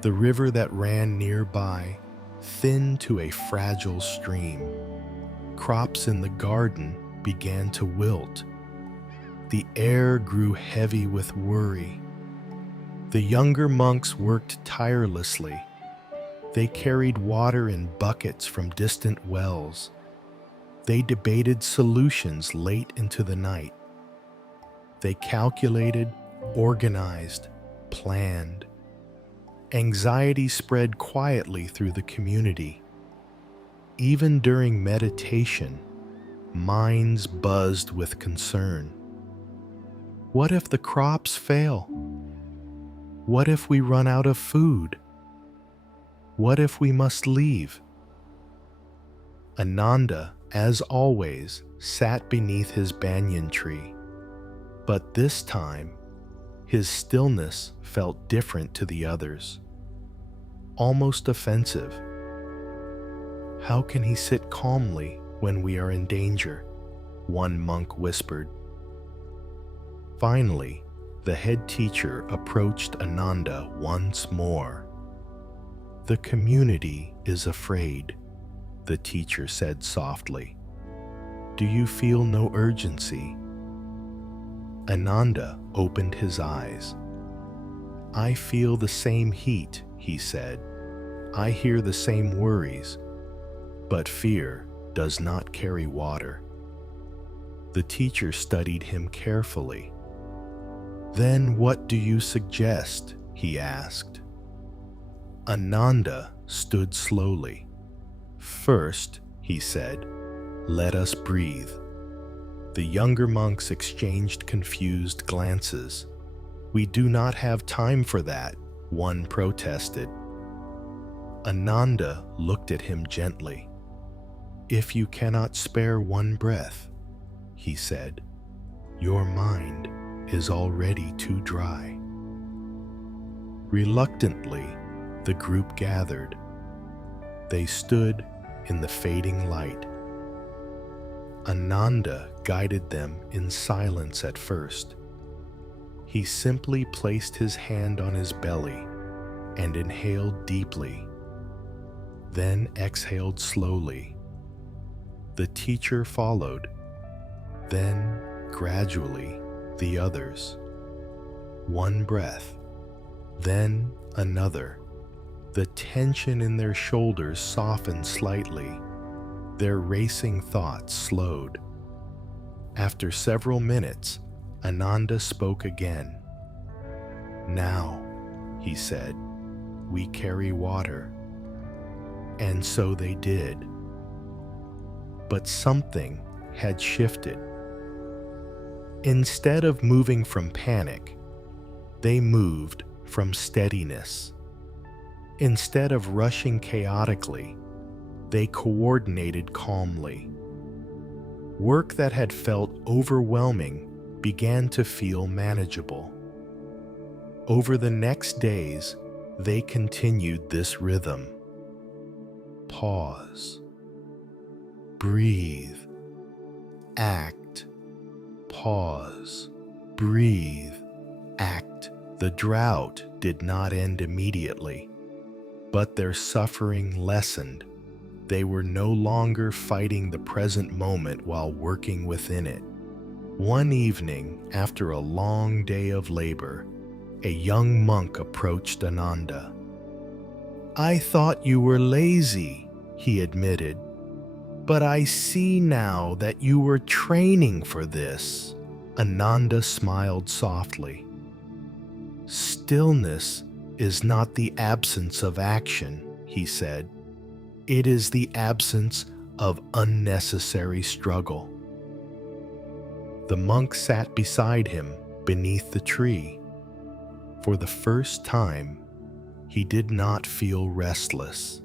The river that ran nearby thinned to a fragile stream. Crops in the garden began to wilt. The air grew heavy with worry. The younger monks worked tirelessly. They carried water in buckets from distant wells. They debated solutions late into the night. They calculated, organized, planned. Anxiety spread quietly through the community. Even during meditation, minds buzzed with concern. What if the crops fail? What if we run out of food? What if we must leave? Ananda, as always, sat beneath his banyan tree. But this time, his stillness felt different to the others, almost offensive. How can he sit calmly when we are in danger? One monk whispered. Finally, the head teacher approached Ananda once more. The community is afraid, the teacher said softly. Do you feel no urgency? Ananda opened his eyes. I feel the same heat, he said. I hear the same worries, but fear does not carry water. The teacher studied him carefully. Then what do you suggest? He asked. Ananda stood slowly. First, he said, let us breathe. The younger monks exchanged confused glances. We do not have time for that, one protested. Ananda looked at him gently. If you cannot spare one breath, he said, your mind is already too dry. Reluctantly, the group gathered. They stood in the fading light. Ananda guided them in silence at first. He simply placed his hand on his belly and inhaled deeply, then exhaled slowly. The teacher followed, then gradually the others. One breath, then another. The tension in their shoulders softened slightly. Their racing thoughts slowed. After several minutes, Ananda spoke again. Now, he said, we carry water. And so they did. But something had shifted. Instead of moving from panic, they moved from steadiness. Instead of rushing chaotically, they coordinated calmly. Work that had felt overwhelming began to feel manageable. Over the next days, they continued this rhythm. Pause. Breathe. Act. Pause. Breathe. Act. The drought did not end immediately, but their suffering lessened. They were no longer fighting the present moment while working within it. One evening, after a long day of labor, a young monk approached Ananda. I thought you were lazy, he admitted, but I see now that you were training for this. Ananda smiled softly. Stillness is not the absence of action, he said. It is the absence of unnecessary struggle. The monk sat beside him beneath the tree. For the first time, he did not feel restless.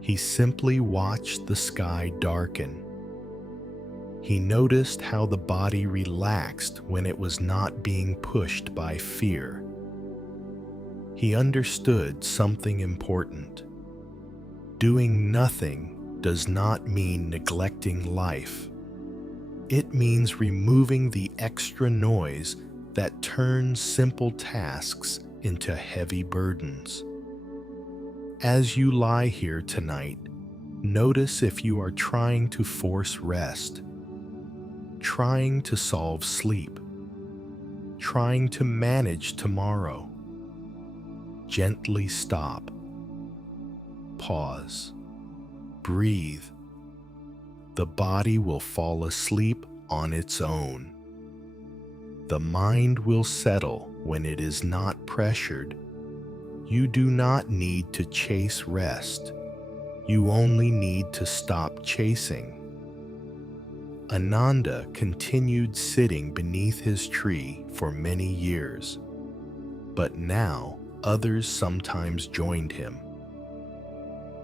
He simply watched the sky darken. He noticed how the body relaxed when it was not being pushed by fear. He understood something important. Doing nothing does not mean neglecting life. It means removing the extra noise that turns simple tasks into heavy burdens. As you lie here tonight, notice if you are trying to force rest, trying to solve sleep, trying to manage tomorrow. Gently stop. Pause. Breathe. The body will fall asleep on its own. The mind will settle when it is not pressured. You do not need to chase rest. You only need to stop chasing. Ananda continued sitting beneath his tree for many years, but now others sometimes joined him.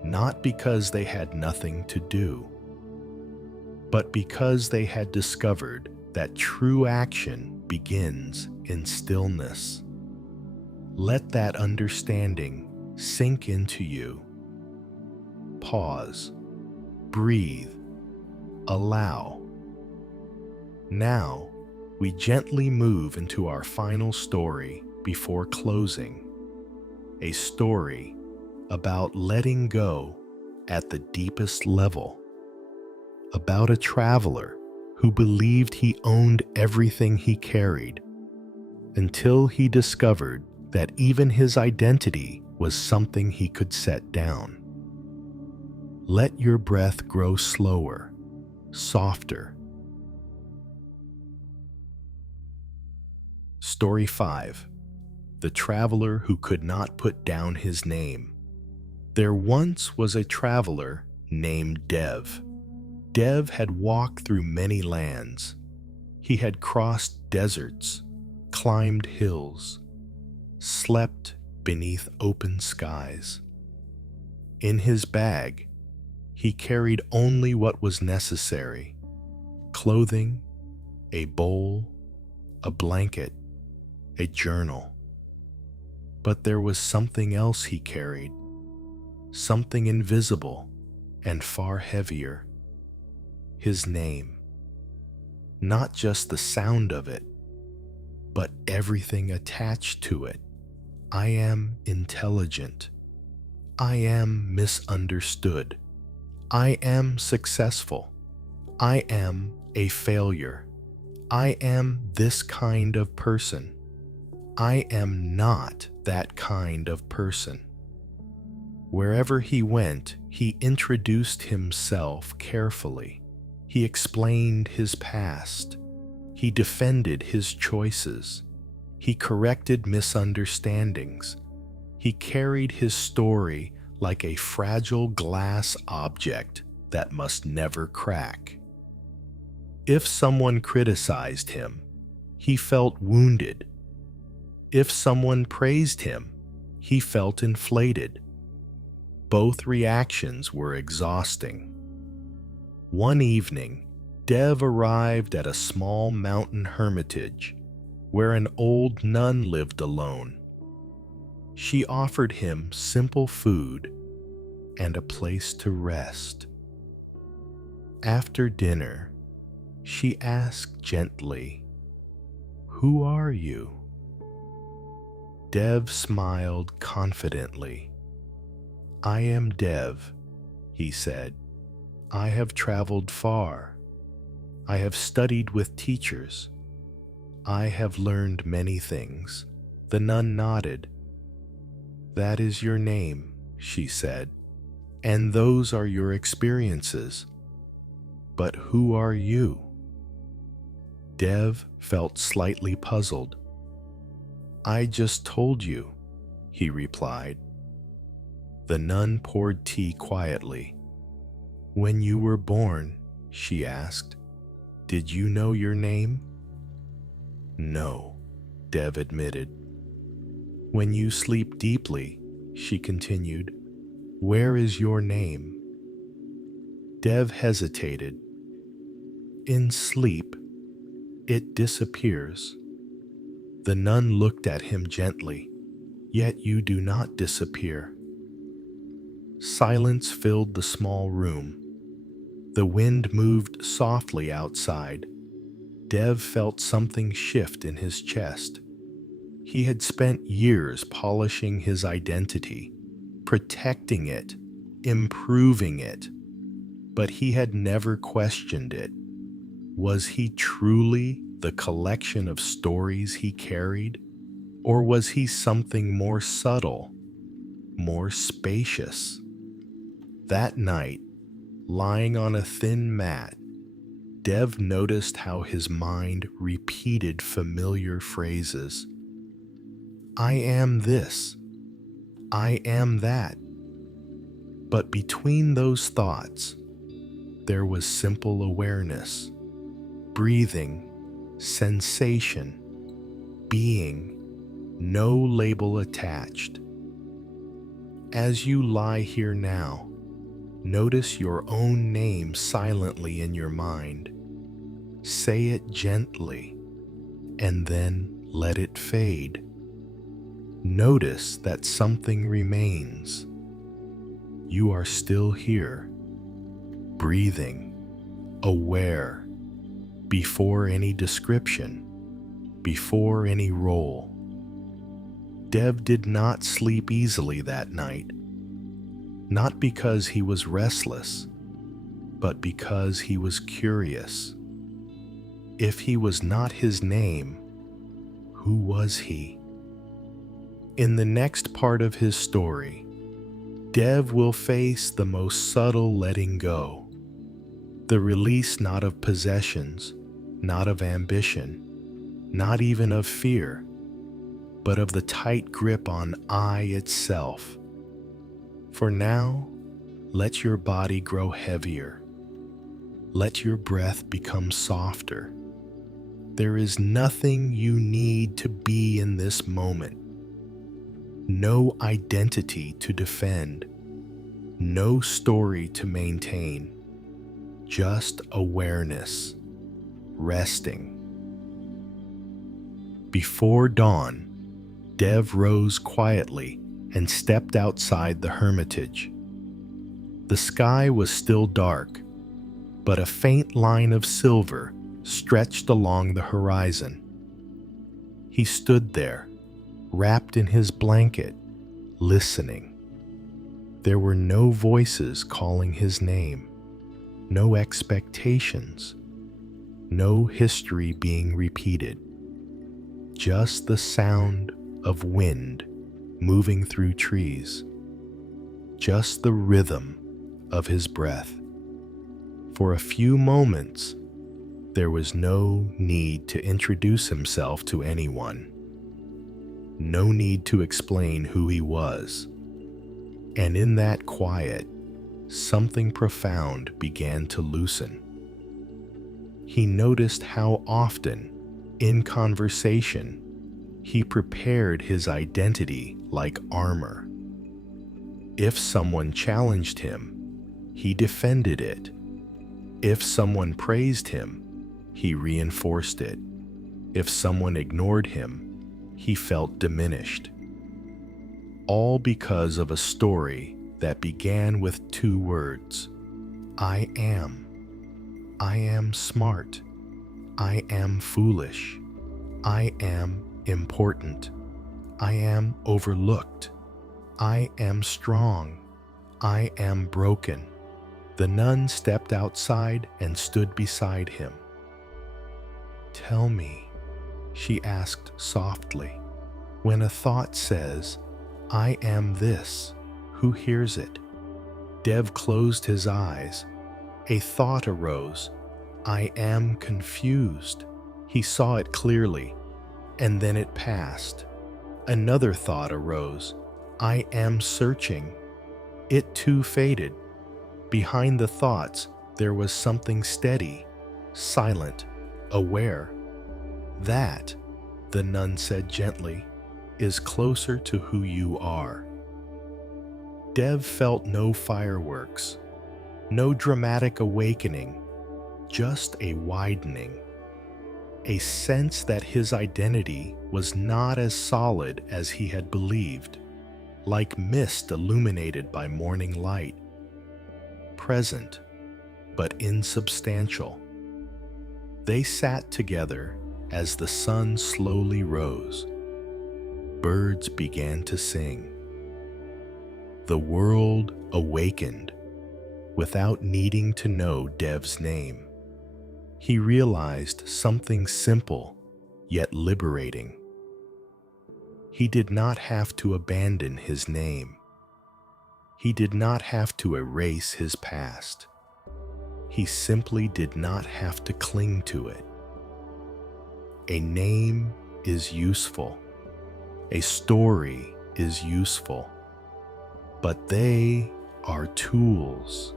Not because they had nothing to do, but because they had discovered that true action begins in stillness. Let that understanding sink into you. Pause. Breathe. Allow. Now, we gently move into our final story before closing. A story about letting go at the deepest level. About a traveler who believed he owned everything he carried, until he discovered that even his identity was something he could set down. Let your breath grow slower, softer. Story 5. The Traveler Who Could Not Put Down His Name. There once was a traveler named Dev. Dev had walked through many lands. He had crossed deserts, climbed hills, slept beneath open skies. In his bag, he carried only what was necessary: clothing, a bowl, a blanket, a journal. But there was something else he carried, something invisible and far heavier. His name. Not just the sound of it, but everything attached to it. I am intelligent. I am misunderstood. I am successful. I am a failure. I am this kind of person. I am not that kind of person. Wherever he went, he introduced himself carefully. He explained his past. He defended his choices. He corrected misunderstandings. He carried his story like a fragile glass object that must never crack. If someone criticized him, he felt wounded. If someone praised him, he felt inflated. Both reactions were exhausting. One evening, Dev arrived at a small mountain hermitage where an old nun lived alone. She offered him simple food and a place to rest. After dinner, she asked gently, "Who are you?" Dev smiled confidently. "I am Dev," he said. "I have traveled far. I have studied with teachers. I have learned many things." The nun nodded. "That is your name," she said, "and those are your experiences. But who are you?" Dev felt slightly puzzled. "I just told you," he replied. The nun poured tea quietly. "When you were born," she asked, Did you know your name? No, Dev admitted. When you sleep deeply, she continued, where is your name? Dev hesitated. In sleep, it disappears. The nun looked at him gently. Yet you do not disappear. Silence filled the small room. The wind moved softly outside. Dev felt something shift in his chest. He had spent years polishing his identity, protecting it, improving it, but he had never questioned it. Was he truly the collection of stories he carried, or was he something more subtle, more spacious? That night, lying on a thin mat, Dev noticed how his mind repeated familiar phrases. I am this. I am that. But between those thoughts, there was simple awareness, breathing, sensation, being, no label attached. As you lie here now, notice your own name silently in your mind. Say it gently, and then let it fade. Notice that something remains. You are still here, breathing, aware, before any description, before any role. Dev did not sleep easily that night, not because he was restless, but because he was curious. If he was not his name, who was he? In the next part of his story, Dev will face the most subtle letting go, the release not of possessions, not of ambition, not even of fear, but of the tight grip on I itself. For now, let your body grow heavier. Let your breath become softer. There is nothing you need to be in this moment. No identity to defend. No story to maintain. Just awareness. Resting. Before dawn, Dev rose quietly and stepped outside the hermitage. The sky was still dark, but a faint line of silver stretched along the horizon. He stood there, wrapped in his blanket, listening. There were no voices calling his name, no expectations, no history being repeated, just the sound of wind moving through trees, just the rhythm of his breath. For a few moments, there was no need to introduce himself to anyone, no need to explain who he was. And in that quiet, something profound began to loosen. He noticed how often, in conversation, he prepared his identity like armor. If someone challenged him, he defended it. If someone praised him, he reinforced it. If someone ignored him, he felt diminished. All because of a story that began with 2 words. I am. I am smart. I am foolish. I am important. I am overlooked. I am strong. I am broken. The nun stepped outside and stood beside him. Tell me, she asked softly, when a thought says, I am this, who hears it? Dev closed his eyes. A thought arose. I am confused. He saw it clearly, and then it passed. Another thought arose. I am searching. It too faded. Behind the thoughts, there was something steady, silent, aware. That, the nun said gently, is closer to who you are. Dev felt no fireworks, no dramatic awakening, just a widening. A sense that his identity was not as solid as he had believed, like mist illuminated by morning light. Present, but insubstantial. They sat together as the sun slowly rose. Birds began to sing. The world awakened without needing to know Dev's name. He realized something simple yet liberating. He did not have to abandon his name. He did not have to erase his past. He simply did not have to cling to it. A name is useful. A story is useful. But they are tools.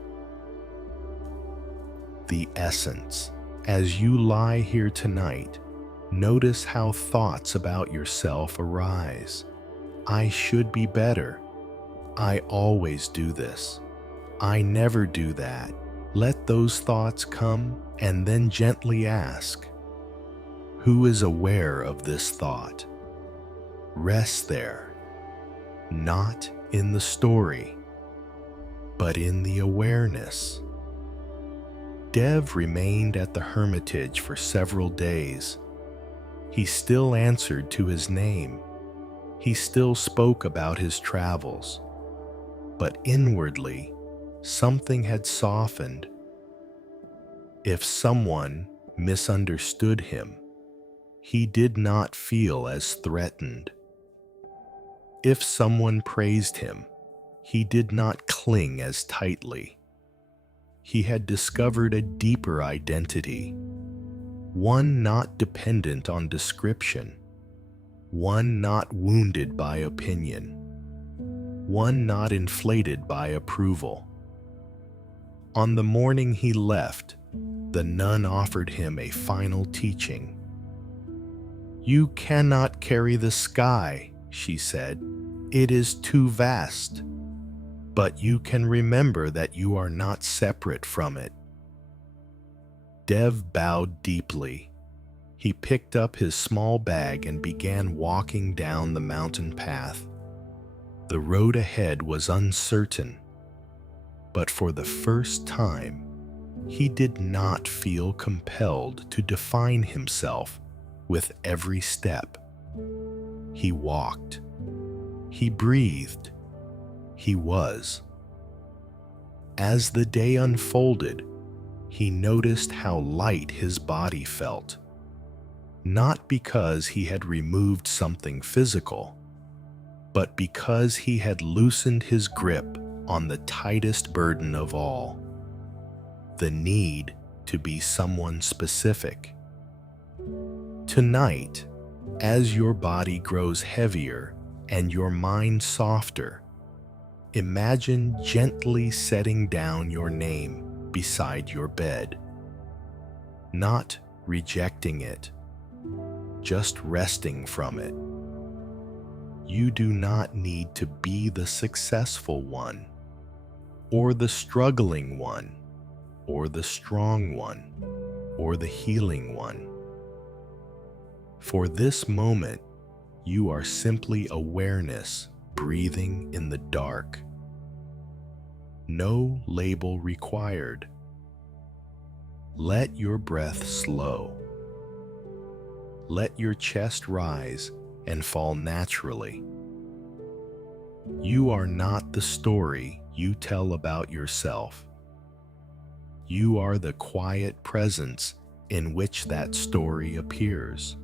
The essence. As you lie here tonight, notice how thoughts about yourself arise. I should be better. I always do this. I never do that. Let those thoughts come and then gently ask, who is aware of this thought? Rest there, not in the story, but in the awareness. Dev remained at the hermitage for several days. He still answered to his name. He still spoke about his travels. But inwardly, something had softened. If someone misunderstood him, he did not feel as threatened. If someone praised him, he did not cling as tightly. He had discovered a deeper identity, one not dependent on description, one not wounded by opinion, one not inflated by approval. On the morning he left, the nun offered him a final teaching. "You cannot carry the sky," she said. "It is too vast. But you can remember that you are not separate from it." Dev bowed deeply. He picked up his small bag and began walking down the mountain path. The road ahead was uncertain, but for the first time, he did not feel compelled to define himself with every step. He walked. He breathed. He was. As the day unfolded, he noticed how light his body felt. Not because he had removed something physical, but because he had loosened his grip on the tightest burden of all, the need to be someone specific. Tonight, as your body grows heavier and your mind softer, imagine gently setting down your name beside your bed, not rejecting it, just resting from it. You do not need to be the successful one, or the struggling one, or the strong one, or the healing one. For this moment, you are simply awareness breathing in the dark. No label required. Let your breath slow. Let your chest rise and fall naturally. You are not the story you tell about yourself. You are the quiet presence in which that story appears.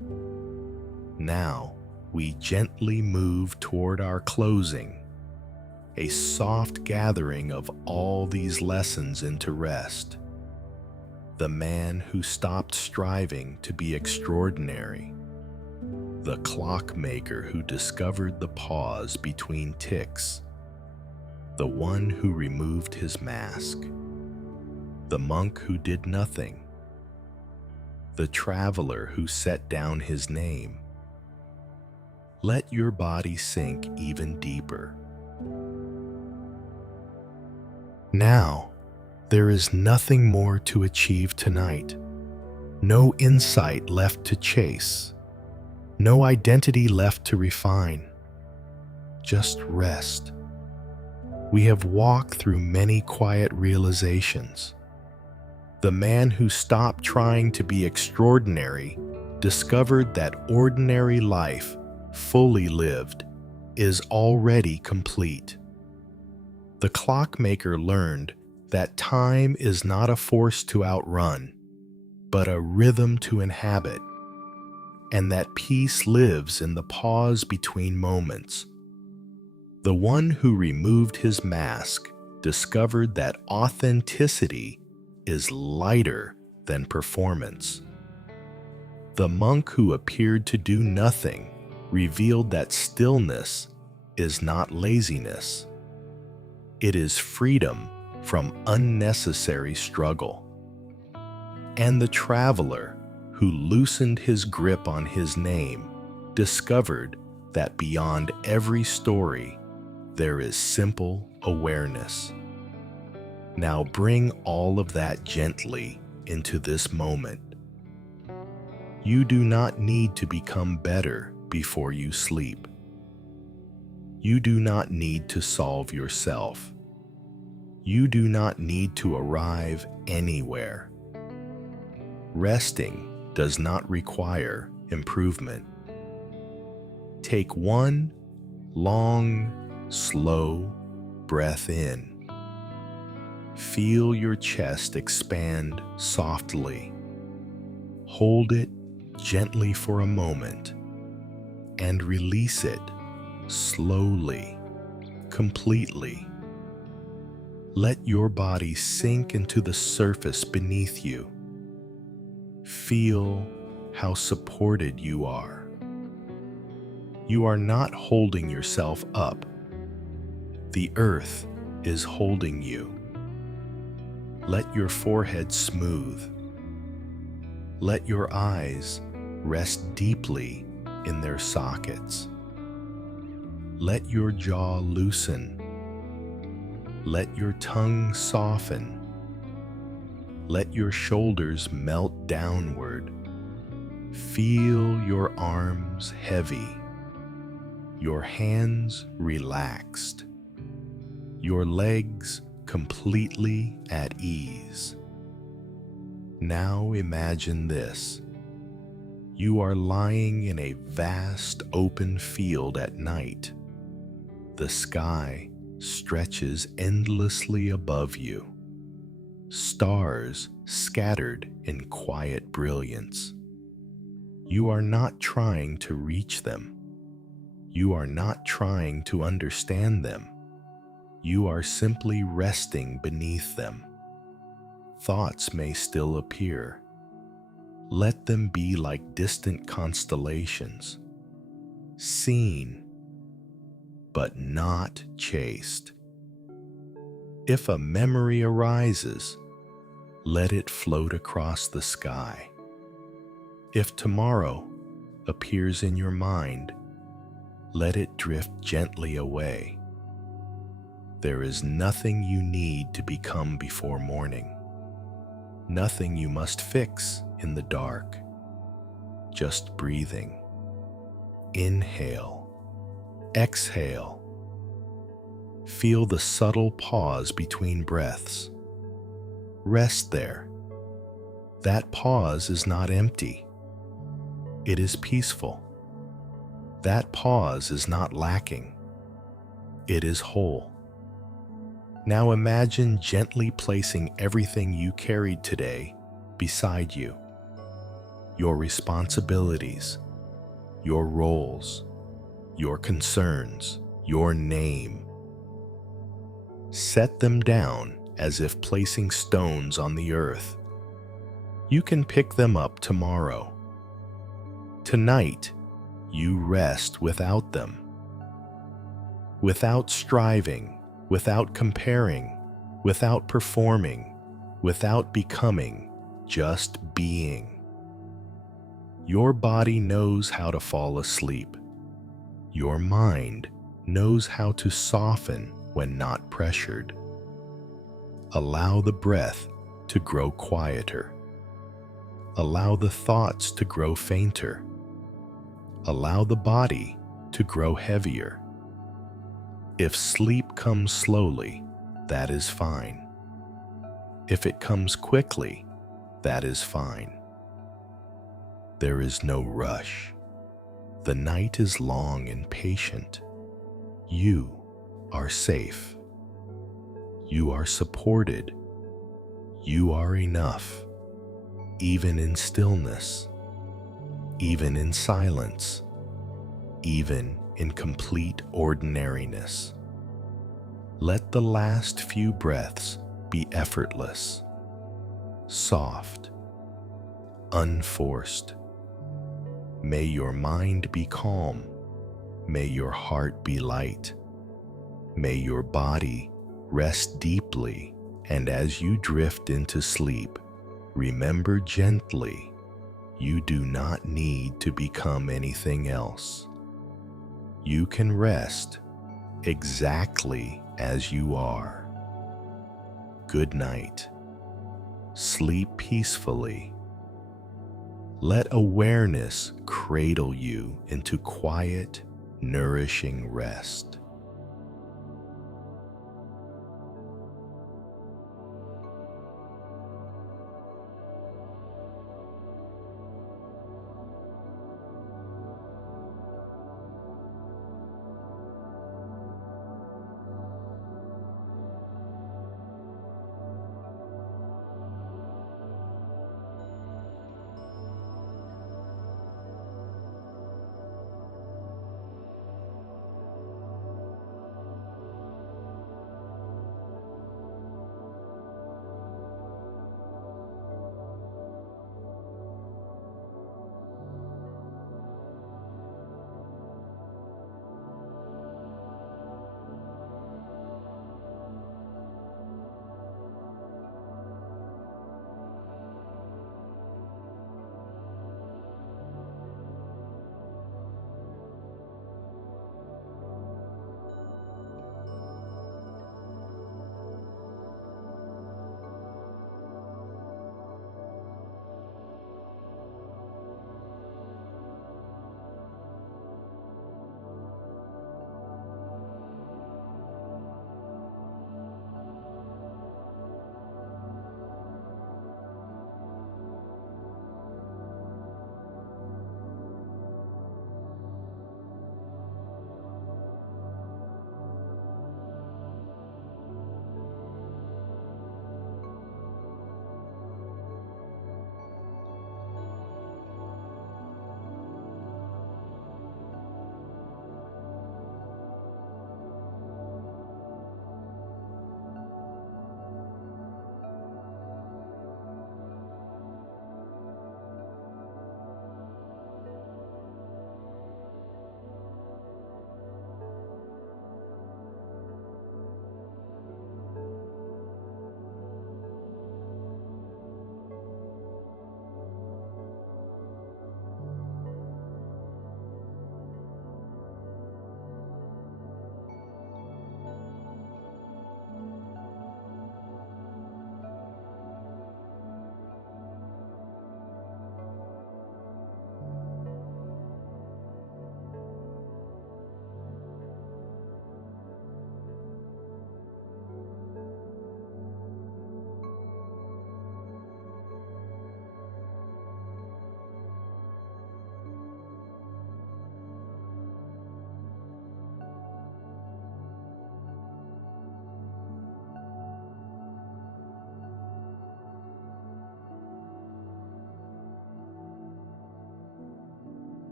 Now, we gently move toward our closing, a soft gathering of all these lessons into rest. The man who stopped striving to be extraordinary. The clockmaker who discovered the pause between ticks. The one who removed his mask. The monk who did nothing. the traveler who set down his name. Let your body sink even deeper. Now, there is nothing more to achieve tonight. No insight left to chase. No identity left to refine. Just rest. We have walked through many quiet realizations. The man who stopped trying to be extraordinary discovered that ordinary life, fully lived, is already complete. The Clockmaker learned that time is not a force to outrun, but a rhythm to inhabit, and that peace lives in the pause between moments. The one who removed his mask discovered that authenticity is lighter than performance. The monk who appeared to do nothing revealed that stillness is not laziness. It is freedom from unnecessary struggle. And the traveler who loosened his grip on his name discovered that beyond every story, there is simple awareness. Now bring all of that gently into this moment. You do not need to become better before you sleep. You do not need to solve yourself. You do not need to arrive anywhere. Resting does not require improvement. Take one long, slow breath in. Feel your chest expand softly. Hold it gently for a moment and release it slowly, completely. Let your body sink into the surface beneath you. Feel how supported you are. You are not holding yourself up. The earth is holding you. Let your forehead smooth. Let your eyes rest deeply in their sockets. Let your jaw loosen. Let your tongue soften. Let your shoulders melt downward. Feel your arms heavy, your hands relaxed, your legs completely at ease. Now imagine this. You are lying in a vast open field at night. The sky stretches endlessly above you. Stars scattered in quiet brilliance. You are not trying to reach them. You are not trying to understand them. You are simply resting beneath them. Thoughts may still appear. Let them be like distant constellations, seen but not chased. If a memory arises, let it float across the sky. If tomorrow appears in your mind, let it drift gently away. There is nothing you need to become before morning. Nothing you must fix in the dark. Just breathing. Inhale. Exhale. Feel the subtle pause between breaths. Rest there. That pause is not empty. It is peaceful. That pause is not lacking. It is whole. Now imagine gently placing everything you carried today beside you. Your responsibilities, your roles, your concerns, your name. Set them down as if placing stones on the earth. You can pick them up tomorrow. Tonight, you rest without them. Without striving, without comparing, without performing, without becoming, just being. Your body knows how to fall asleep. Your mind knows how to soften when not pressured. Allow the breath to grow quieter. Allow the thoughts to grow fainter. Allow the body to grow heavier. If sleep comes slowly, that is fine. If it comes quickly, that is fine. There is no rush. The night is long and patient. You are safe. You are supported. You are enough, even in stillness, even in silence, even in complete ordinariness. Let the last few breaths be effortless, soft, unforced. May your mind be calm. May your heart be light. May your body rest deeply, and as you drift into sleep, remember gently, you do not need to become anything else. You can rest exactly as you are. Good night. Sleep peacefully. Let awareness cradle you into quiet, nourishing rest.